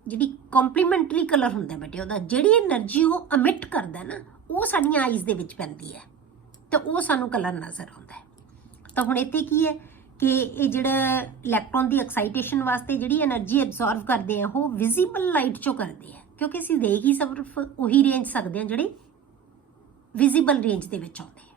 ਜਿਹੜੀ ਕੰਪਲੀਮੈਂਟਰੀ ਕਲਰ ਹੁੰਦਾ ਬੇਟੇ ਉਹਦਾ ਜਿਹੜੀ એનર્ਜੀ ਉਹ ਅਮਿਟ ਕਰਦਾ ਨਾ ਉਹ ਸਾਡੀਆਂ ਆਈਜ਼ ਦੇ ਵਿੱਚ ਪੈਂਦੀ ਹੈ ਤੇ ਉਹ ਸਾਨੂੰ ਕਲਰ ਨਜ਼ਰ ਆਉਂਦਾ ਹੈ। ਤਾਂ ਹੁਣ ਇੱਥੇ ਕੀ ਹੈ ਕਿ ਇਹ ਜਿਹੜਾ ਇਲੈਕਟ੍ਰੋਨ ਦੀ ਐਕਸਾਈਟੇਸ਼ਨ ਵਾਸਤੇ ਜਿਹੜੀ એનર્ਜੀ ਐਬਜ਼ੌਰਬ ਕਰਦੇ ਆ ਉਹ ਵਿਜ਼ੀਬਲ ਲਾਈਟ ਚੋਂ ਕਰਦੇ ਆ, ਕਿਉਂਕਿ ਅਸੀਂ ਦੇਖ ਹੀ ਸਿਰਫ ਉਹੀ ਰੇਂਜ ਸਕਦੇ ਹਾਂ ਜਿਹੜੀ ਵਿਜ਼ੀਬਲ ਰੇਂਜ ਦੇ ਵਿੱਚ ਆਉਂਦੇ ਆ।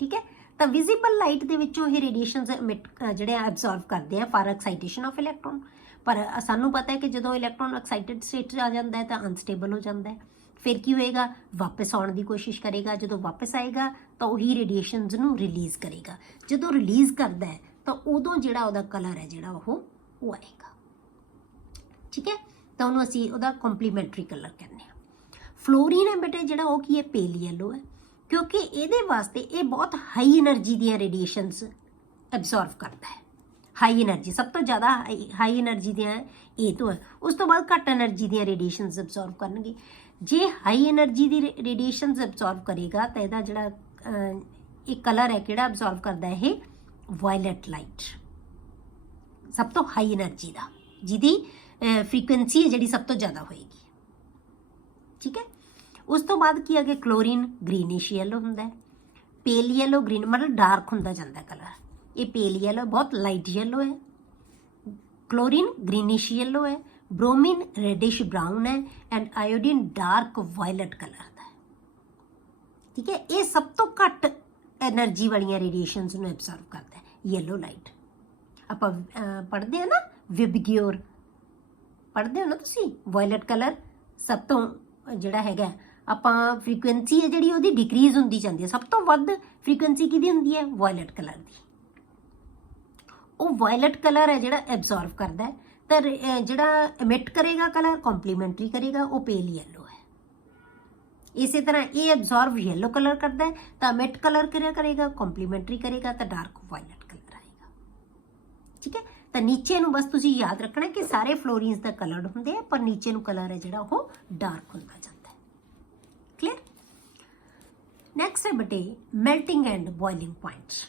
ਠੀਕ ਹੈ, ਤਾਂ ਵਿਜ਼ੀਬਲ ਲਾਈਟ ਦੇ ਵਿੱਚੋਂ ਇਹ ਰੇਡੀਏਸ਼ਨਸ ਅਮਿਟ ਜਿਹੜੇ ਐਬਜ਼ੌਰਬ ਕਰਦੇ ਆ ਫਾਰ ਐਕਸਾਈਟੇਸ਼ਨ ਆਫ ਇਲੈਕਟ੍ਰੋਨ। पर सानू पता है कि जो इलैक्ट्रॉन एक्साइटेड स्टेट आ जाता है तो अनस्टेबल हो जाता है, फिर की होएगा वापस आने की कोशिश करेगा, जो वापस आएगा तो वही रेडिएशनस नू रिलीज़ करेगा। जो रिलीज़ करता है तो उदों जिहड़ा उहदा कलर है जिहड़ा वो आएगा। ठीक है, तो उन्होंने असीं उहदा कंप्लीमेंटरी कलर कहने आ। फ्लोरीन है बेटे जिहड़ा वो की है पेल येलो है, क्योंकि ये वास्ते ये बहुत हाई एनर्जी दी रेडिएशनस एब्जॉर्व करता है। हाई एनर्जी सब तो ज़्यादा हाई एनर्जी दियाँ ये तो है, उस तो बाद घट एनर्जी दियाँ रेडिएशनस एब्जॉर्व करनगे। जे हाई एनर्जी दी रेडिएशनस एब्जॉर्व करेगा तो यदा जिहड़ा एक कलर है किहड़ा एब्जॉर्व करता है ये वायलट लाइट, सब तो हाई एनर्जी का जिहदी फ्रीकुएंसी है जिहड़ी सब तो ज़्यादा होएगी। ठीक है, उस तो बाद की अगे क्लोरीन ग्रीनिश येलो हुंदा है, पेल येलो ग्रीन मतलब डार्क हुंदा जांदा है कलर। ये पेल येलो बहुत लाइट येलो है, क्लोरीन ग्रीनिश येलो है, ब्रोमीन रेडिश ब्राउन है and iodine dark violet colour का है। ठीक है, ये सब तो घट एनर्जी वाली रेडिएशनस नूं एब्जॉर्व करता है येलो लाइट। आप पढ़ते हैं ना विबग्योर पढ़ते हो ना तुसी, वायलट कलर सब तो जिहड़ा हैगा ਆਪਾਂ फ्रीकुएंसी है जिहड़ी ਉਹਦੀ डिक्रीज ਹੁੰਦੀ ਜਾਂਦੀ है, सब तो ਵੱਧ फ्रीकुएंसी किहदी ਹੁੰਦੀ है वायलट कलर की। वो वायलट कलर है जिहड़ा एब्जॉर्व करता है, तो जिहड़ा एमिट करेगा कलर कॉम्प्लीमेंटरी करेगा वो पेल येलो है। इसी तरह ये एब्जॉर्व येलो कलर करता है तो एमिट कलर करेगा कॉम्प्लीमेंटरी करेगा तो डार्क वायलट कलर आएगा। ठीक है, तो नीचे नूं बस तुसीं याद रखना कि सारे फ्लोरीन्स का कलर होंगे, पर नीचे नूं कलर है जिहड़ा वो डार्क होंदा जाता है। क्लियर। नैक्सट है बेटे मैल्टिंग एंड बॉइलिंग पॉइंट्स।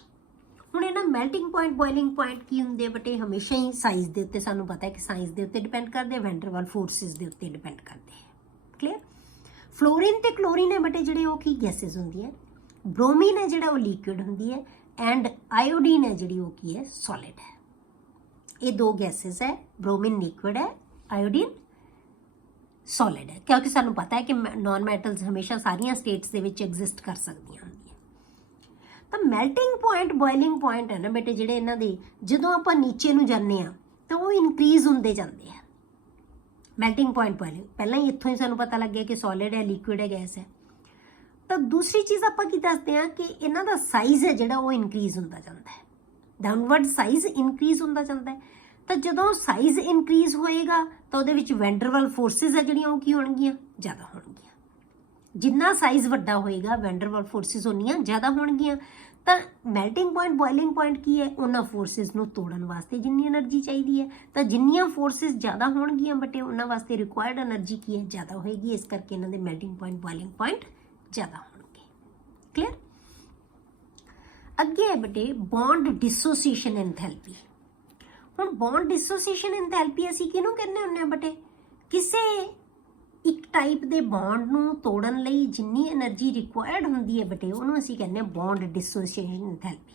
ਹੁਣ ਇਹਨਾਂ ਮੈਲਟਿੰਗ ਪੁਆਇੰਟ ਬੋਇਲਿੰਗ ਪੁਆਇੰਟ ਕੀ ਹੁੰਦੇ ਬੇਟੇ ਹਮੇਸ਼ਾ ਹੀ ਸਾਈਜ਼ ਦੇ ਉੱਤੇ ਸਾਨੂੰ ਪਤਾ ਹੈ ਕਿ ਸਾਈਜ਼ ਦੇ ਉੱਤੇ ਡਿਪੈਂਡ ਕਰਦੇ, ਵੈਨ ਡਰ ਵਾਲ ਫੋਰਸਿਸ ਦੇ ਉੱਤੇ ਡਿਪੈਂਡ ਕਰਦੇ ਹੈ। ਕਲੀਅਰ। ਫਲੋਰੀਨ ਤੇ ਕਲੋਰੀਨ ਹੈ ਬੇਟੇ ਜਿਹੜੇ ਉਹ ਕੀ ਗੈਸਿਸ ਹੁੰਦੀਆਂ, ਬ੍ਰੋਮੀਨ ਹੈ ਜਿਹੜਾ ਉਹ ਲਿਕੁਇਡ ਹੁੰਦੀ ਹੈ ਐਂਡ ਆਇਓਡੀਨ ਹੈ ਜਿਹੜੀ ਉਹ ਕੀ ਹੈ ਸੋਲਿਡ ਹੈ। ਇਹ ਦੋ ਗੈਸਿਸ ਹੈ, ਬ੍ਰੋਮੀਨ ਲਿਕੁਇਡ ਹੈ, ਆਇਓਡੀਨ ਸੋਲਿਡ ਹੈ, ਕਿਉਂਕਿ ਸਾਨੂੰ ਪਤਾ ਹੈ ਕਿ ਨॉन ਮੈਟਲਸ ਹਮੇਸ਼ਾ ਸਾਰੀਆਂ ਸਟੇਟਸ ਦੇ ਵਿੱਚ ਐਗਜ਼ਿਸਟ ਕਰ ਸਕਦੀਆਂ ਹੁੰਦੀਆਂ। ਤਾਂ ਮੈਲਟਿੰਗ ਪੁਆਇੰਟ ਬੋਇਲਿੰਗ ਪੁਆਇੰਟ ਹੈ ਨਾ ਬੇਟੇ ਜਿਹੜੇ ਇਹਨਾਂ ਦੇ ਜਦੋਂ ਆਪਾਂ ਨੀਚੇ ਨੂੰ ਜਾਂਦੇ ਹਾਂ ਤਾਂ ਉਹ ਇਨਕਰੀਜ਼ ਹੁੰਦੇ ਜਾਂਦੇ ਆ। ਮੈਲਟਿੰਗ ਪੁਆਇੰਟ ਬੋਇਲਿੰਗ ਪਹਿਲਾਂ ਹੀ ਇੱਥੋਂ ਹੀ ਸਾਨੂੰ ਪਤਾ ਲੱਗ ਗਿਆ ਕਿ ਸੋਲਿਡ ਹੈ, ਲਿਕੁਇਡ ਹੈ, ਗੈਸ ਹੈ। ਤਾਂ ਦੂਸਰੀ ਚੀਜ਼ ਆਪਾਂ ਕੀ ਦੱਸਦੇ ਹਾਂ ਕਿ ਇਹਨਾਂ ਦਾ ਸਾਈਜ਼ ਹੈ ਜਿਹੜਾ ਉਹ ਇਨਕਰੀਜ਼ ਹੁੰਦਾ ਜਾਂਦਾ ਹੈ, ਡਾਊਨਵਰਡ ਸਾਈਜ਼ ਇਨਕਰੀਜ਼ ਹੁੰਦਾ ਜਾਂਦਾ ਹੈ। ਤਾਂ ਜਦੋਂ ਸਾਈਜ਼ ਇਨਕਰੀਜ਼ ਹੋਏਗਾ ਤਾਂ ਉਹਦੇ ਵਿੱਚ ਵੈਨ ਡਰ ਵਾਲ ਫੋਰਸਿਸ ਹੈ ਜਿਹੜੀਆਂ ਉਹ ਕੀ ਹੋਣਗੀਆਂ, ਜ਼ਿਆਦਾ ਹੋਣਗੀਆਂ। ਜਿੰਨਾ ਸਾਈਜ਼ ਵੱਡਾ ਹੋਏਗਾ ਵੈਨ ਡਰ ਵਾਲ ਫੋਰਸਿਸ ਉਨੀਆਂ ਜ਼ਿਆਦਾ ਹੋਣਗੀਆਂ। ਤਾਂ ਮੈਲਟਿੰਗ ਪੁਆਇੰਟ ਬੋਇਲਿੰਗ ਪੁਆਇੰਟ ਕੀ ਹੈ, ਉਹਨਾਂ ਫੋਰਸਿਸ ਨੂੰ ਤੋੜਨ ਵਾਸਤੇ ਜਿੰਨੀ એનર્ਜੀ ਚਾਹੀਦੀ ਹੈ, ਤਾਂ ਜਿੰਨੀਆਂ ਫੋਰਸਿਸ ਜ਼ਿਆਦਾ ਹੋਣਗੀਆਂ ਬਟੇ ਉਹਨਾਂ ਵਾਸਤੇ ਰਿਕੁਆਇਰਡ એનર્ਜੀ ਕੀ ਹੈ, ਜ਼ਿਆਦਾ ਹੋਏਗੀ। ਇਸ ਕਰਕੇ ਇਹਨਾਂ ਦੇ ਮੈਲਟਿੰਗ ਪੁਆਇੰਟ ਬੋਇਲਿੰਗ ਪੁਆਇੰਟ ਜ਼ਿਆਦਾ ਹੋਣਗੇ। ਕਲੀਅਰ। ਅੱਗੇ ਹੈ ਬਟੇ ਬੌਂਡ ਡਿਸੋਸੀਏਸ਼ਨ ਐਂਥੈਲਪੀ। ਹੁਣ ਬੌਂਡ ਡਿਸੋਸੀਏਸ਼ਨ ਐਂਥੈਲਪੀ ਅਸੀਂ ਕਿਹਨੂੰ ਕਹਿੰਦੇ ਹੁੰਦੇ ਹਾਂ ਬਟੇ, ਕਿਸੇ ਇੱਕ ਟਾਈਪ ਦੇ ਬੌਂਡ ਨੂੰ ਤੋੜਨ ਲਈ ਜਿੰਨੀ એનર્ਜੀ ਰਿਕੁਆਇਰਡ ਹੁੰਦੀ ਹੈ ਬਟੇ ਉਹਨੂੰ ਅਸੀਂ ਕਹਿੰਦੇ ਹਾਂ ਬੌਂਡ ਡਿਸੋਸੀਏਸ਼ਨ ਐਂਥੈਲਪੀ।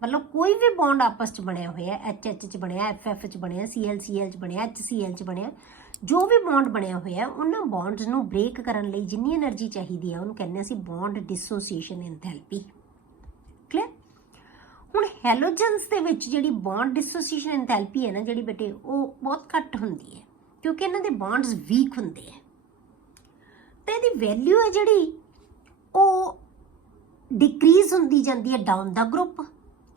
ਮਤਲਬ ਕੋਈ ਵੀ ਬੌਂਡ ਆਪਸ 'ਚ ਬਣਿਆ ਹੋਇਆ, HH 'ਚ ਬਣਿਆ, FF 'ਚ ਬਣਿਆ, CL ਚ ਬਣਿਆ, HCl 'ਚ ਬਣਿਆ, ਜੋ ਵੀ ਬੌਂਡ ਬਣਿਆ ਹੋਇਆ ਉਹਨਾਂ ਬੌਂਡਸ ਨੂੰ ਬ੍ਰੇਕ ਕਰਨ ਲਈ ਜਿੰਨੀ એનર્ਜੀ ਚਾਹੀਦੀ ਹੈ ਉਹਨੂੰ ਕਹਿੰਦੇ ਅਸੀਂ ਬੌਂਡ ਡਿਸੋਸੀਏਸ਼ਨ ਐਂਥੈਲਪੀ। ਕਲੀਅਰ। ਹੁਣ ਹੈਲੋਜਨਸ ਦੇ ਵਿੱਚ ਜਿਹੜੀ ਬੌਂਡ ਡਿਸੋਸੀਏਸ਼ਨ ਐਂਥੈਲਪੀ ਹੈ ਨਾ ਜਿਹੜੀ ਬੇਟੇ ਉਹ ਬਹੁਤ ਘੱਟ ਹੁੰਦੀ ਹੈ ਕਿਉਂਕਿ ਇਹਨਾਂ ਦੇ ਬੌਂਡਸ ਵੀਕ ਹੁੰਦੇ ਹੈ, ਤੇ ਇਹਦੀ ਵੈਲਿਊ ਹੈ ਜਿਹੜੀ ਉਹ ਡਿਕਰੀਜ਼ ਹੁੰਦੀ ਜਾਂਦੀ ਹੈ ਡਾਊਨ ਦਾ ਗਰੁੱਪ।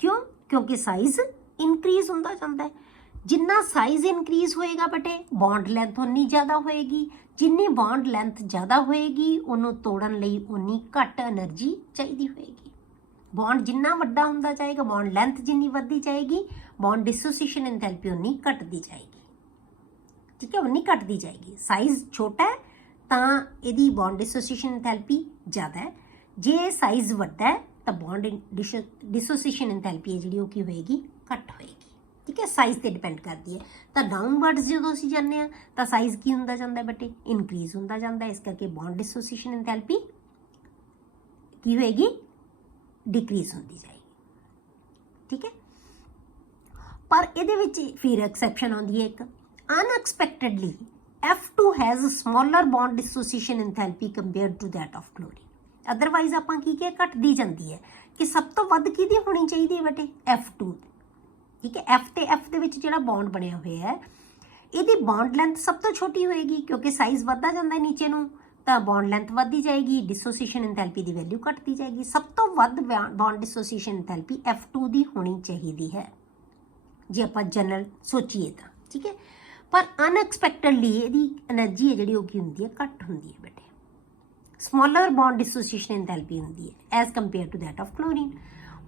ਕਿਉਂ? ਕਿਉਂਕਿ ਸਾਈਜ਼ ਇਨਕਰੀਜ਼ ਹੁੰਦਾ ਜਾਂਦਾ ਹੈ। ਜਿੰਨਾ ਸਾਈਜ਼ ਇਨਕਰੀਜ਼ ਹੋਏਗਾ ਬੇਟੇ ਬੌਂਡ ਲੈਂਥ ਉਨੀ ਜ਼ਿਆਦਾ ਹੋਏਗੀ। ਜਿੰਨੀ ਬੌਂਡ ਲੈਂਥ ਜ਼ਿਆਦਾ ਹੋਏਗੀ ਉਹਨੂੰ ਤੋੜਨ ਲਈ ਉਨੀ ਘੱਟ એનર્ਜੀ ਚਾਹੀਦੀ ਹੋਏਗੀ। ਬੌਂਡ ਜਿੰਨਾ ਵੱਡਾ ਹੁੰਦਾ ਜਾਏਗਾ, ਬੌਂਡ ਲੈਂਥ ਜਿੰਨੀ ਵੱਧਦੀ ਜਾਏਗੀ, ਬੌਂਡ ਡਿਸੋਸੀਏਸ਼ਨ ਐਂਥੈਲਪੀ ਉਨੀ ਘਟਦੀ ਜਾਏਗੀ। ਠੀਕ ਹੈ, ਉਨੀ ਘਟਦੀ ਜਾਏਗੀ। ਸਾਈਜ਼ ਛੋਟਾ ਹੈ ਤਾਂ ਇਹਦੀ ਬੌਂਡ ਡਿਸੋਸੀਏਸ਼ਨ ਐਂਥੈਲਪੀ ਜ਼ਿਆਦਾ ਹੈ, ਜੇ ਸਾਈਜ਼ ਵੱਡਾ ਹੈ ਤਾਂ ਬੌਂਡ ਡਿਸੋਸੀਏਸ਼ਨ ਐਂਥੈਲਪੀ ਹੈ ਜਿਹੜੀ ਉਹ ਕੀ ਹੋਏਗੀ, ਘੱਟ ਹੋਏਗੀ। ਠੀਕ ਹੈ, ਸਾਈਜ਼ ਤੇ ਡਿਪੈਂਡ ਕਰਦੀ ਹੈ। ਤਾਂ ਡਾਊਨਵਰਡਸ ਜਦੋਂ ਅਸੀਂ ਜਾਂਦੇ ਹਾਂ ਤਾਂ ਸਾਈਜ਼ ਕੀ ਹੁੰਦਾ ਜਾਂਦਾ ਬੇਟੇ, ਇਨਕਰੀਜ਼ ਹੁੰਦਾ ਜਾਂਦਾ। ਇਸ ਕਰਕੇ ਬੌਂਡ ਡਿਸੋਸੀਏਸ਼ਨ ਐਂਥੈਲਪੀ ਕੀ ਹੋਏਗੀ, ਡਿਕਰੀਜ਼ ਹੁੰਦੀ ਜਾਏਗੀ। ਠੀਕ ਹੈ, ਪਰ ਇਹਦੇ ਵਿੱਚ ਫਿਰ ਐਕਸੈਪਸ਼ਨ ਆਉਂਦੀ ਹੈ ਇੱਕ, ਅਨਐਕਸਪੈਕਟਡਲੀ F2 has smaller bond dissociation enthalpy compared to that of chlorine. Otherwise ਆਪਾਂ ਕੀ ਕਿਹਾ, ਘਟਦੀ ਜਾਂਦੀ ਹੈ ਕਿ ਸਭ ਤੋਂ ਵੱਧ ਕਿਹਦੀ ਹੋਣੀ ਚਾਹੀਦੀ ਹੈ ਬੇਟੇ, F2। ਠੀਕ ਹੈ, F ਤੇ F ਦੇ ਵਿੱਚ ਜਿਹੜਾ ਬੌਂਡ ਬਣਿਆ ਹੋਇਆ ਹੈ ਇਹਦੀ ਬੌਂਡ ਲੈਂਥ ਸਭ ਤੋਂ ਛੋਟੀ ਹੋਏਗੀ ਕਿਉਂਕਿ ਸਾਈਜ਼ ਵੱਧਦਾ ਜਾਂਦਾ ਹੈ ਨੀਚੇ ਨੂੰ, ਤਾਂ ਬੌਂਡ ਲੈਂਥ ਵੱਧਦੀ ਜਾਏਗੀ, ਡਿਸੋਸੀਏਸ਼ਨ ਐਂਥੈਲਪੀ ਦੀ ਵੈਲਿਊ ਘਟਦੀ ਜਾਏਗੀ। ਸਭ ਤੋਂ ਵੱਧ ਬੌਂਡ ਡਿਸੋਸੀਏਸ਼ਨ ਐਂਥੈਲਪੀ F2 ਦੀ ਹੋਣੀ ਚਾਹੀਦੀ ਹੈ ਜੇ ਆਪਾਂ ਜਨਰਲ ਸੋਚੀਏ ਤਾਂ। ਠੀਕ ਹੈ, ਪਰ ਅਨਐਕਸਪੈਕਟਡਲੀ ਇਹਦੀ એનર્ਜੀ ਹੈ ਜਿਹੜੀ ਉਹ ਕੀ ਹੁੰਦੀ ਹੈ, ਘੱਟ ਹੁੰਦੀ ਹੈ ਬੇਟੇ। ਸਮਾਲਰ ਬੌਂਡ ਡਿਸੋਸੀਏਸ਼ਨ ਐਂਥੈਲਪੀ ਹੁੰਦੀ ਹੈ as compare to that of chlorine.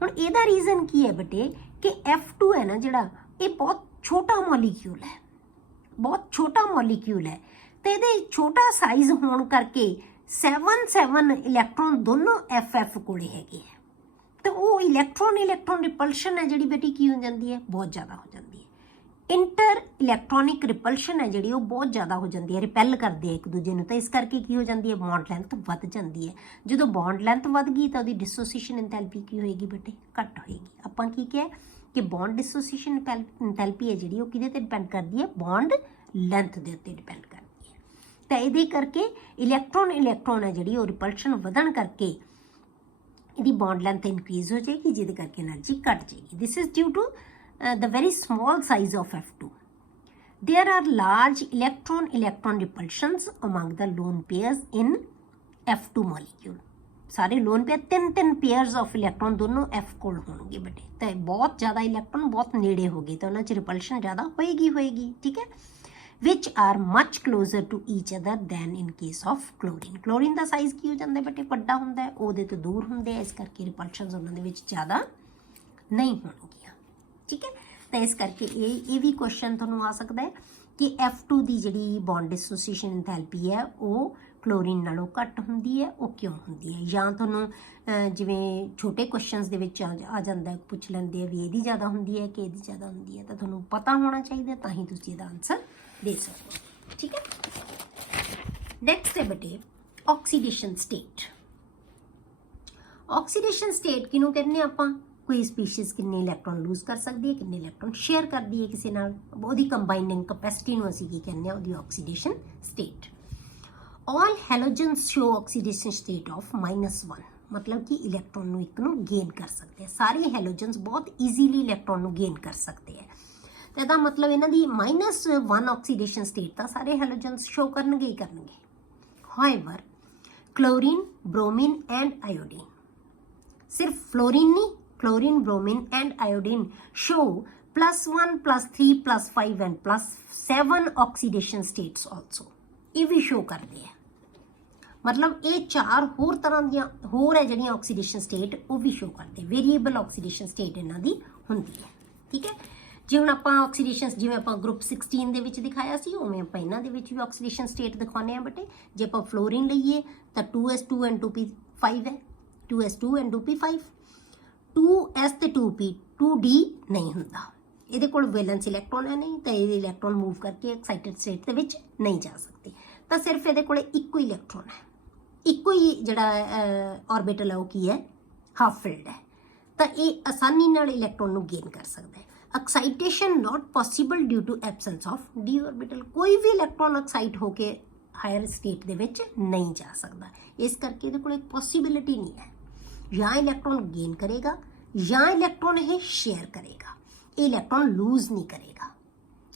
ਹੁਣ ਇਹਦਾ ਰੀਜ਼ਨ ਕੀ ਹੈ ਬੇਟੇ ਕਿ F2 ਹੈ ਨਾ ਜਿਹੜਾ, ਇਹ ਬਹੁਤ ਛੋਟਾ ਮੋਲੀਕਿਊਲ ਹੈ, ਬਹੁਤ ਛੋਟਾ ਮੋਲੀਕਿਊਲ ਹੈ, ਤੇ ਇਹਦੇ ਛੋਟਾ ਸਾਈਜ਼ ਹੋਣ ਕਰਕੇ 7 ਇਲੈਕਟ੍ਰੋਨ ਦੋਨੋਂ FF ਕੋਲੇ ਹੈਗੇ ਹੈ, ਤੇ ਉਹ ਇਲੈਕਟ੍ਰੋਨ ਰਿਪਲਸ਼ਨ ਹੈ ਜਿਹੜੀ ਬੇਟੀ ਕੀ ਹੋ ਜਾਂਦੀ ਹੈ, ਬਹੁਤ ਜ਼ਿਆਦਾ ਹੋ ਜਾਂਦੀ ਹੈ। ਇੰਟਰ ਇਲੈਕਟ੍ਰੋਨਿਕ ਰਿਪਲਸ਼ਨ ਹੈ ਜਿਹੜੀ ਉਹ ਬਹੁਤ ਜ਼ਿਆਦਾ ਹੋ ਜਾਂਦੀ ਹੈ, ਰਿਪੈਲ ਕਰਦੇ ਆ ਇੱਕ ਦੂਜੇ ਨੂੰ, ਤਾਂ ਇਸ ਕਰਕੇ ਕੀ ਹੋ ਜਾਂਦੀ ਹੈ, ਬੌਂਡ ਲੈਂਥ ਵੱਧ ਜਾਂਦੀ ਹੈ। ਜਦੋਂ ਬੌਂਡ ਲੈਂਥ ਵੱਧ ਗਈ ਤਾਂ ਉਹਦੀ ਡਿਸੋਸੀਏਸ਼ਨ ਐਂਥੈਲਪੀ ਕੀ ਹੋਏਗੀ ਬੇਟੇ, ਘੱਟ ਹੋਏਗੀ। ਆਪਾਂ ਕੀ ਕਿਹਾ ਕਿ ਬੌਂਡ ਡਿਸੋਸੀਏਸ਼ਨ ਐਂਥੈਲਪੀ ਹੈ ਜਿਹੜੀ ਉਹ ਕਿਹਦੇ ਤੇ ਡਿਪੈਂਡ ਕਰਦੀ ਹੈ, ਬੌਂਡ ਲੈਂਥ ਦੇ ਉੱਤੇ ਡਿਪੈਂਡ ਕਰਦੀ ਹੈ। ਤਾਂ ਇਹਦੇ ਕਰਕੇ ਇਲੈਕਟ੍ਰੋਨ ਹੈ ਜਿਹੜੀ ਉਹ ਰਿਪਲਸ਼ਨ ਵਧਣ ਕਰਕੇ ਇਹਦੀ ਬੌਂਡ ਲੈਂਥ ਇਨਕਰੀਜ਼ ਹੋ ਜਾਏਗੀ, ਜਿਹਦੇ ਕਰਕੇ એનર્ਜੀ ਘਟ ਜਾਏਗੀ। This is due to the very small size of F2. There are large electron repulsions among the lone pairs in F2 molecule. ਸਾਰੇ ਲੋਨ ਪੇਅਰ ਤਿੰਨ ਪੇਅਰਸ ਆਫ ਇਲੈਕਟ੍ਰੋਨ ਦੋਨੋਂ F ਕੋਲ ਹੋਣਗੇ ਬੇਟੇ, ਤਾਂ ਬਹੁਤ ਜ਼ਿਆਦਾ ਇਲੈਕਟ੍ਰੋਨ ਬਹੁਤ ਨੇੜੇ ਹੋ ਗਏ ਤਾਂ ਉਹਨਾਂ 'ਚ ਰਿਪਲਸ਼ਨ ਜ਼ਿਆਦਾ ਹੋਏਗੀ। ਠੀਕ ਹੈ, which are much closer to each other than in case of chlorine. Chlorine the size ਕੀ ਹੋ ਜਾਂਦਾ ਬੇਟੇ, ਵੱਡਾ ਹੁੰਦਾ ਹੈ, ਉਹਦੇ ਤੋਂ ਦੂਰ ਹੁੰਦੇ ਆ, ਇਸ ਕਰਕੇ ਰਿਪਲਸ਼ਨਸ ਉਹਨਾਂ ਦੇ ਵਿੱਚ ਜ਼ਿਆਦਾ ਨਹੀਂ ਹੋਣਗੀਆਂ। ਠੀਕ ਹੈ, ਤਾਂ ਇਸ ਕਰਕੇ ਇਹ ਵੀ ਕੁਐਸਚਨ ਤੁਹਾਨੂੰ ਆ ਸਕਦਾ ਹੈ ਕਿ F2 ਦੀ ਜਿਹੜੀ ਬੌਂਡ ਡਿਸੋਸੀਏਸ਼ਨ ਐਂਥੈਲਪੀ ਹੈ ਉਹ ਕਲੋਰੀਨ ਨਾਲੋਂ ਘੱਟ ਹੁੰਦੀ ਹੈ, ਉਹ ਕਿਉਂ ਹੁੰਦੀ ਹੈ। ਜਾਂ ਤੁਹਾਨੂੰ ਜਿਵੇਂ ਛੋਟੇ ਕੁਐਸਚਨਸ ਦੇ ਵਿੱਚ ਆ ਜਾਂਦਾ, ਪੁੱਛ ਲੈਂਦੇ ਆ ਵੀ ਇਹਦੀ ਜ਼ਿਆਦਾ ਹੁੰਦੀ ਹੈ ਕਿ ਇਹਦੀ ਜ਼ਿਆਦਾ ਹੁੰਦੀ ਹੈ, ਤਾਂ ਤੁਹਾਨੂੰ ਪਤਾ ਹੋਣਾ ਚਾਹੀਦਾ, ਤਾਂ ਹੀ ਤੁਸੀਂ ਇਹਦਾ ਆਨਸਰ ਦੇ ਸਕਦੇ ਹੋ। ਠੀਕ ਹੈ, ਨੈਕਸਟ ਹੈ ਬੇਟੇ ਆਕਸੀਡੇਸ਼ਨ ਸਟੇਟ। ਆਕਸੀਡੇਸ਼ਨ ਸਟੇਟ ਕਿਹਨੂੰ ਕਹਿੰਦੇ ਆਪਾਂ, ਕੋਈ ਸਪੀਸ਼ੀਜ਼ ਕਿੰਨੇ ਇਲੈਕਟ੍ਰੋਨ ਲੂਜ਼ ਕਰ ਸਕਦੀ ਹੈ, ਕਿੰਨੇ ਇਲੈਕਟ੍ਰੋਨ ਸ਼ੇਅਰ ਕਰਦੀ ਹੈ ਕਿਸੇ ਨਾਲ, ਉਹਦੀ ਕੰਬਾਈਨਿੰਗ ਕਪੈਸਿਟੀ ਨੂੰ ਅਸੀਂ ਕੀ ਕਹਿੰਦੇ ਹਾਂ, ਉਹਦੀ oxidation state. All halogens show oxidation state of -1, ਮਤਲਬ ਕਿ ਇਲੈਕਟ੍ਰੋਨ ਨੂੰ ਇੱਕ ਨੂੰ ਗੇਨ ਕਰ ਸਕਦੇ ਆ। ਸਾਰੇ ਹੈਲੋਜਨਸ ਬਹੁਤ ਈਜ਼ੀਲੀ ਇਲੈਕਟ੍ਰੋਨ ਨੂੰ ਗੇਨ ਕਰ ਸਕਦੇ ਆ, ਤੇ ਇਹਦਾ ਮਤਲਬ ਇਹਨਾਂ ਦੀ -1 ਆਕਸੀਡੇਸ਼ਨ ਸਟੇਟ ਤਾਂ ਸਾਰੇ ਹੈਲੋਜਨਸ ਸ਼ੋ ਕਰਨਗੇ ਹੀ ਕਰਨਗੇ। ਹਾਊਐਵਰ ਕਲੋਰੀਨ, ਬ੍ਰੋਮੀਨ ਐਂਡ ਆਇਓਡੀਨ, ਸਿਰਫ ਫਲੋਰੀਨ ਨਹੀਂ, chlorine, bromine and iodine show +1, +3, +5 and +7 oxidation states also. ਇਹ ਵੀ show ਕਰਦੇ ਆ, मतलब ये 4 होर तरह ਦੀਆਂ ਹੋਰ है ਜਿਹੜੀਆਂ ਆਕਸੀਡੇਸ਼ਨ ਸਟੇਟ ਉਹ ਵੀ ਸ਼ੋ ਕਰਦੇ ਵੇਰੀਏਬਲ ਆਕਸੀਡੇਸ਼ਨ ਸਟੇਟ ਇਹਨਾਂ ਦੀ ਹੁੰਦੀ ਹੈ ਠੀਕ ਹੈ ਜੇ ਹੁਣ ਆਪਾਂ ਆਕਸੀਡੇਸ਼ਨ ਜਿਵੇਂ ਆਪਾਂ ਗਰੁੱਪ 16 ਦੇ ਵਿੱਚ ਦਿਖਾਇਆ ਸੀ ਉਵੇਂ ਆਪਾਂ ਇਹਨਾਂ ਦੇ ਵਿੱਚ ਵੀ ਆਕਸੀਡੇਸ਼ਨ ਸਟੇਟ ਦਿਖਾਉਂਦੇ ਆ ਬੇਟੇ ਜੇ ਆਪਾਂ ਫਲੋਰੀਨ ਲਈਏ ਤਾਂ 2s2 and 2p5 ਹੈ 2s2 and 2p5 2s ਤੇ 2p 2d ਨਹੀਂ ਹੁੰਦਾ ਇਹਦੇ ਕੋਲ ਵੈਲੈਂਸ ਇਲੈਕਟ੍ਰੋਨ ਹੈ ਨਹੀਂ ਤਾਂ ਇਹ ਇਲੈਕਟ੍ਰੋਨ ਮੂਵ ਕਰਕੇ ਐਕਸਾਈਟਡ ਸਟੇਟ ਦੇ ਵਿੱਚ ਨਹੀਂ ਜਾ ਸਕਦੇ ਤਾਂ ਸਿਰਫ ਇਹਦੇ ਕੋਲ ਇੱਕੋ ਹੀ ਇਲੈਕਟ੍ਰੋਨ ਹੈ ਇੱਕੋ ਹੀ ਜਿਹੜਾ ਆਰਬਿਟਲ ਹੈ ਉਹ ਕੀ ਹੈ ਹਾਫ ਫਿਲਡ ਹੈ ਤਾਂ ਇਹ ਆਸਾਨੀ ਨਾਲ ਇਲੈਕਟ੍ਰੋਨ ਨੂੰ ਗੇਨ ਕਰ ਸਕਦਾ ਹੈ excitation not possible due to absence of d orbital कोई भी इलैक्ट्रॉन एक्साइट होके हायर स्टेट दे विच नहीं जा सकता इस करके इहदे कोल पॉसिबिलिटी नहीं है या इलैक्ट्रॉन गेन करेगा या इलैक्ट्रॉन ये शेयर करेगा ये इलैक्ट्रॉन लूज नहीं करेगा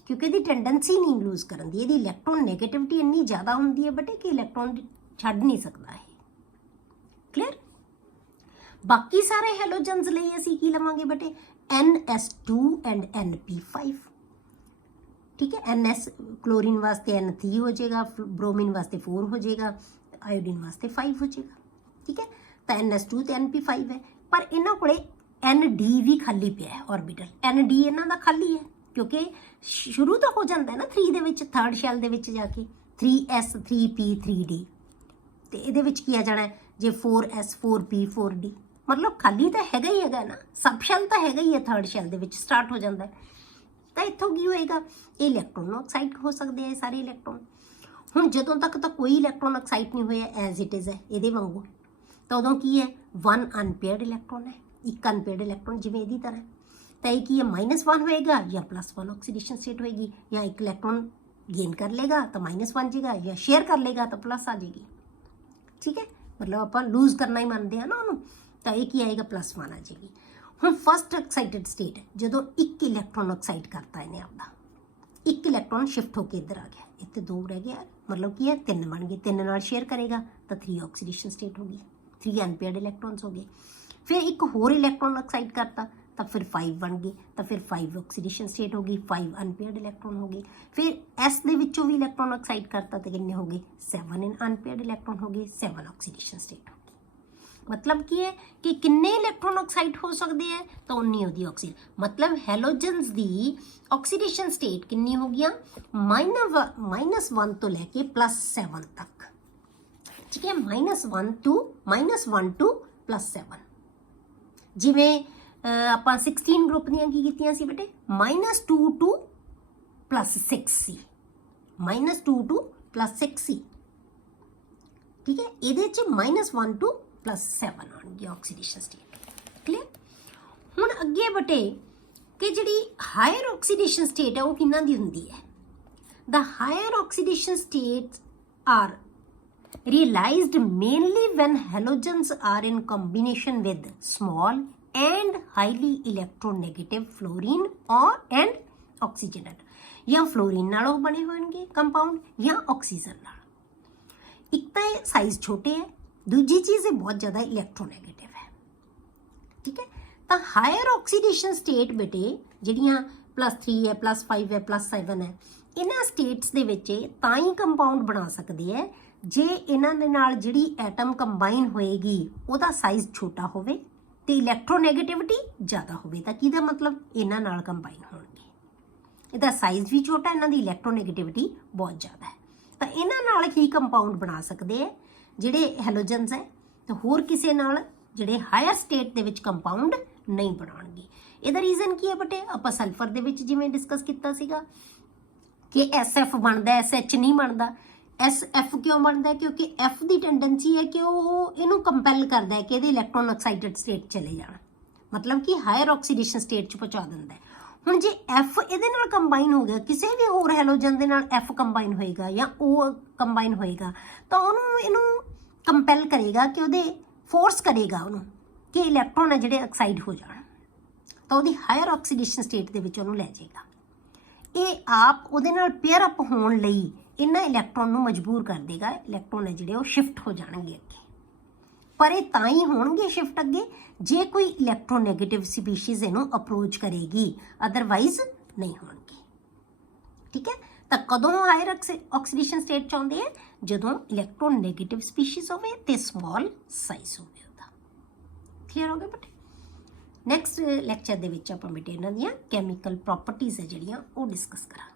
क्योंकि इहदी टेंडेंसी नहीं लूज करन दी इहदी इलैक्ट्रॉन नेगेटिविटी इन्नी ज़्यादा हुंदी है बटे कि इलैक्ट्रॉन छड्ड नहीं सकता है क्लियर बाकी सारे हैलोजन्स लिए असीं की लवांगे बटे NS2 and NP5 ठीक है NS क्लोरीन वास्ते N3 हो जाएगा ब्रोमीन वास्ते 4 हो जाएगा आयोडीन वास्ते 5 हो जाएगा ठीक है तो NS2 ਤੇ NP5 है पर ਇਹਨਾਂ ਕੋਲੇ ND भी खाली ਪਿਆ ਹੈ ऑर्बिटल ND ਇਹਨਾਂ ਦਾ ਖਾਲੀ ਹੈ ਕਿਉਂਕਿ ਸ਼ੁਰੂ ਤਾਂ ਹੋ ਜਾਂਦਾ ਹੈ ਨਾ 3 ਦੇ ਵਿੱਚ ਥਰਡ ਸ਼ੈਲ ਦੇ ਵਿੱਚ ਜਾ ਕੇ 3s 3p 3d ਤੇ ਇਹਦੇ ਵਿੱਚ ਕੀ ਆ ਜਾਣਾ ਜੇ 4s 4p 4d मतलब खाली तो हैगा ही हैगा ना सब शैल तो हैगा ही है थर्ड शैल ਦੇ ਵਿੱਚ स्टार्ट हो जाता है तो इत्थों की होएगा ये इलैक्ट्रॉन ऑक्साइड हो सकते हैं सारे इलैक्ट्रॉन हुण जदों तक तो कोई इलैक्ट्रॉन ऑक्साइड नहीं होया एज इट इज़ है ਇਹਦੇ ਵਾਂਗੂ तो उदों की है 1 अनपेयर्ड इलैक्ट्रॉन है एक अनपेयर्ड इलैक्ट्रॉन जिवें ਇਹਦੀ तरह तो ये की है -1 होएगा या +1 ऑक्सीडेशन स्टेट होएगी या एक इलैक्ट्रॉन गेन कर लेगा तो -1 जाएगा या शेयर कर लेगा तो प्लस आ जाएगी ठीक है मतलब आप लूज करना ही मानते हैं ना उन्होंने तो ये की आएगा +1 आ जाएगी हम फस्ट एक्साइटेड स्टेट जो एक इलैक्ट्रॉन एक्साइट करता है इन्हें आपका एक इलैक्ट्रॉन शिफ्ट होकर इधर आ गया इतने 2 रह गया मतलब की है 3 बन गए 3 नाल शेयर करेगा तो 3 ऑक्सीडेशन स्टेट होगी 3 अनपेयर्ड इलैक्ट्रॉन्स हो गए फिर एक होर इलैक्ट्रॉन एक्साइट करता तो फिर 5 बन गए तो फिर 5 ऑक्सीडेशन स्टेट होगी 5 अनपेयर्ड इलैक्ट्रॉन हो गए फिर एस दे विचों भी इलैक्ट्रॉन एक्साइट करता तो कितने हो गए 7 इन अनपेयर्ड इलैक्ट्रॉन हो गए 7 ऑक्सीडेशन स्टेट हो गई मतलब की है कि किन्ने इलैक्ट्रॉन ऑक्साइड हो सकते हैं तो उन्नी होती ऑक्सीजन मतलब हैलोजन्स दी ऑक्सीडेशन स्टेट किन्नी हो गया -1 तो लैके +7 तक ठीक है -1 टू +7 जिवें ਆਪਾਂ 16 ग्रुप ਦੀਆਂ ਕੀ ਕੀਤੀਆਂ ਸੀ ਬੇਟੇ -2 टू +6 ਸੀ -2 टू +6 ਸੀ ठीक है ਇਹਦੇ ਚ -1 टू +7 आएगी ऑक्सीडेशन स्टेट क्लियर हुण अगे बटे कि जिहड़ी हायर ऑक्सीडेशन स्टेट है वो किन्ना दी हुंदी है the higher oxidation states are realized mainly when halogens are in combination with small and highly electronegative fluorine or and oxygen या fluorine नाल वो बने होंगे कंपाउंड या ऑक्सीजन नाल एक तो साइज छोटे है दूजी चीज़ बहुत ज़्यादा इलैक्ट्रोनैगेटिव है ठीक है तो हायर ऑक्सीडेशन स्टेट बेटे जिहड़ियां +3 है +5 है +7 है इन्हां स्टेट्स दे विच तां ही कंपाउंड बना सकदे है जे इन्हां दे नाल जिहड़ी एटम कंबाइन होएगी उहदा साइज छोटा होवे ते इलैक्ट्रोनैगेटिविटी ज़्यादा होवे तां किहदा मतलब इन्हां नाल कंबाइन होणगे इहदा साइज भी छोटा इन्हां दी इलैक्ट्रोनैगेटिविटी बहुत ज़्यादा है तां इन्हां नाल ही कंपाउंड बना सकदे है ਜਿਹੜੇ ਹੈਲੋਜਨਸ ਹੈ ਤੇ ਹੋਰ ਕਿਸੇ ਨਾਲ ਜਿਹੜੇ ਹਾਇਰ ਸਟੇਟ ਦੇ ਵਿੱਚ ਕੰਪਾਊਂਡ ਨਹੀਂ ਬਣਾਉਣਗੇ ਇਹਦਾ ਰੀਜ਼ਨ ਕੀ ਹੈ ਬਟੇ ਆਪਾਂ ਸਲਫਰ ਦੇ ਵਿੱਚ ਜਿਵੇਂ ਡਿਸਕਸ ਕੀਤਾ ਸੀਗਾ ਕਿ SF ਬਣਦਾ SH ਨਹੀਂ ਬਣਦਾ SF ਕਿਉਂ ਬਣਦਾ ਕਿਉਂਕਿ F ਦੀ ਟੈਂਡੈਂਸੀ ਹੈ ਕਿ ਉਹ ਇਹਨੂੰ ਕੰਪੈਲ ਕਰਦਾ ਹੈ ਕਿ ਇਹਦੇ ਇਲੈਕਟ੍ਰੋਨ ਐਕਸਾਈਟਡ ਸਟੇਟ ਚਲੇ ਜਾਣ मतलब कि हायर ऑक्सीडेशन स्टेट च पहुँचा दिंदा है हुण जे F इहदे नाल कंबाइन हो गया किसी भी होर हैलोजन दे नाल F कंबाइन होएगा या O कंबाइन होएगा तो उहनूं इहनूं कंपैल करेगा कि उहदे फोर्स करेगा उहनूं कि इलैक्ट्रॉन है जिहड़े ऑक्साइड हो जाण तो उहदी हायर ऑक्सीडेशन स्टेट दे विच उहनूं लै जाएगा ये आप उहदे नाल पेयर अप होण लई इन्हां इलैक्ट्रॉन नूं मजबूर कर देगा इलैक्ट्रॉन है जिहड़े वो शिफ्ट हो जाणगे अगे पर ये तां ही होणगे शिफ्ट अगे जे कोई इलैक्ट्रोनैगेटिव स्पीशीज़ इनू अप्रोच करेगी अदरवाइज नहीं होणगे ठीक है। ਤਾਂ ਕਦੋਂ ਹਾਇਰ ਆਕਸੀਡੇਸ਼ਨ ਸਟੇਟ 'ਚ ਆਉਂਦੇ ਆ, ਜਦੋਂ ਇਲੈਕਟ੍ਰੋਨੈਗੇਟਿਵ ਸਪੀਸ਼ੀਜ਼ ਹੋਵੇ ਤੇ ਸਮਾਲ ਸਾਈਜ਼ ਹੋਵੇ ਉਹਦਾ। ਕਲੀਅਰ ਹੋ ਗਿਆ ਬੇਟੇ। ਨੈਕਸਟ ਲੈਕਚਰ ਦੇ ਵਿੱਚ ਆਪਾਂ ਬੇਟੇ ਇਹਨਾਂ ਦੀਆਂ ਕੈਮੀਕਲ ਪ੍ਰੋਪਰਟੀਜ਼ ਹੈ ਜਿਹੜੀਆਂ ਉਹ ਡਿਸਕਸ ਕਰਾਂਗੇ।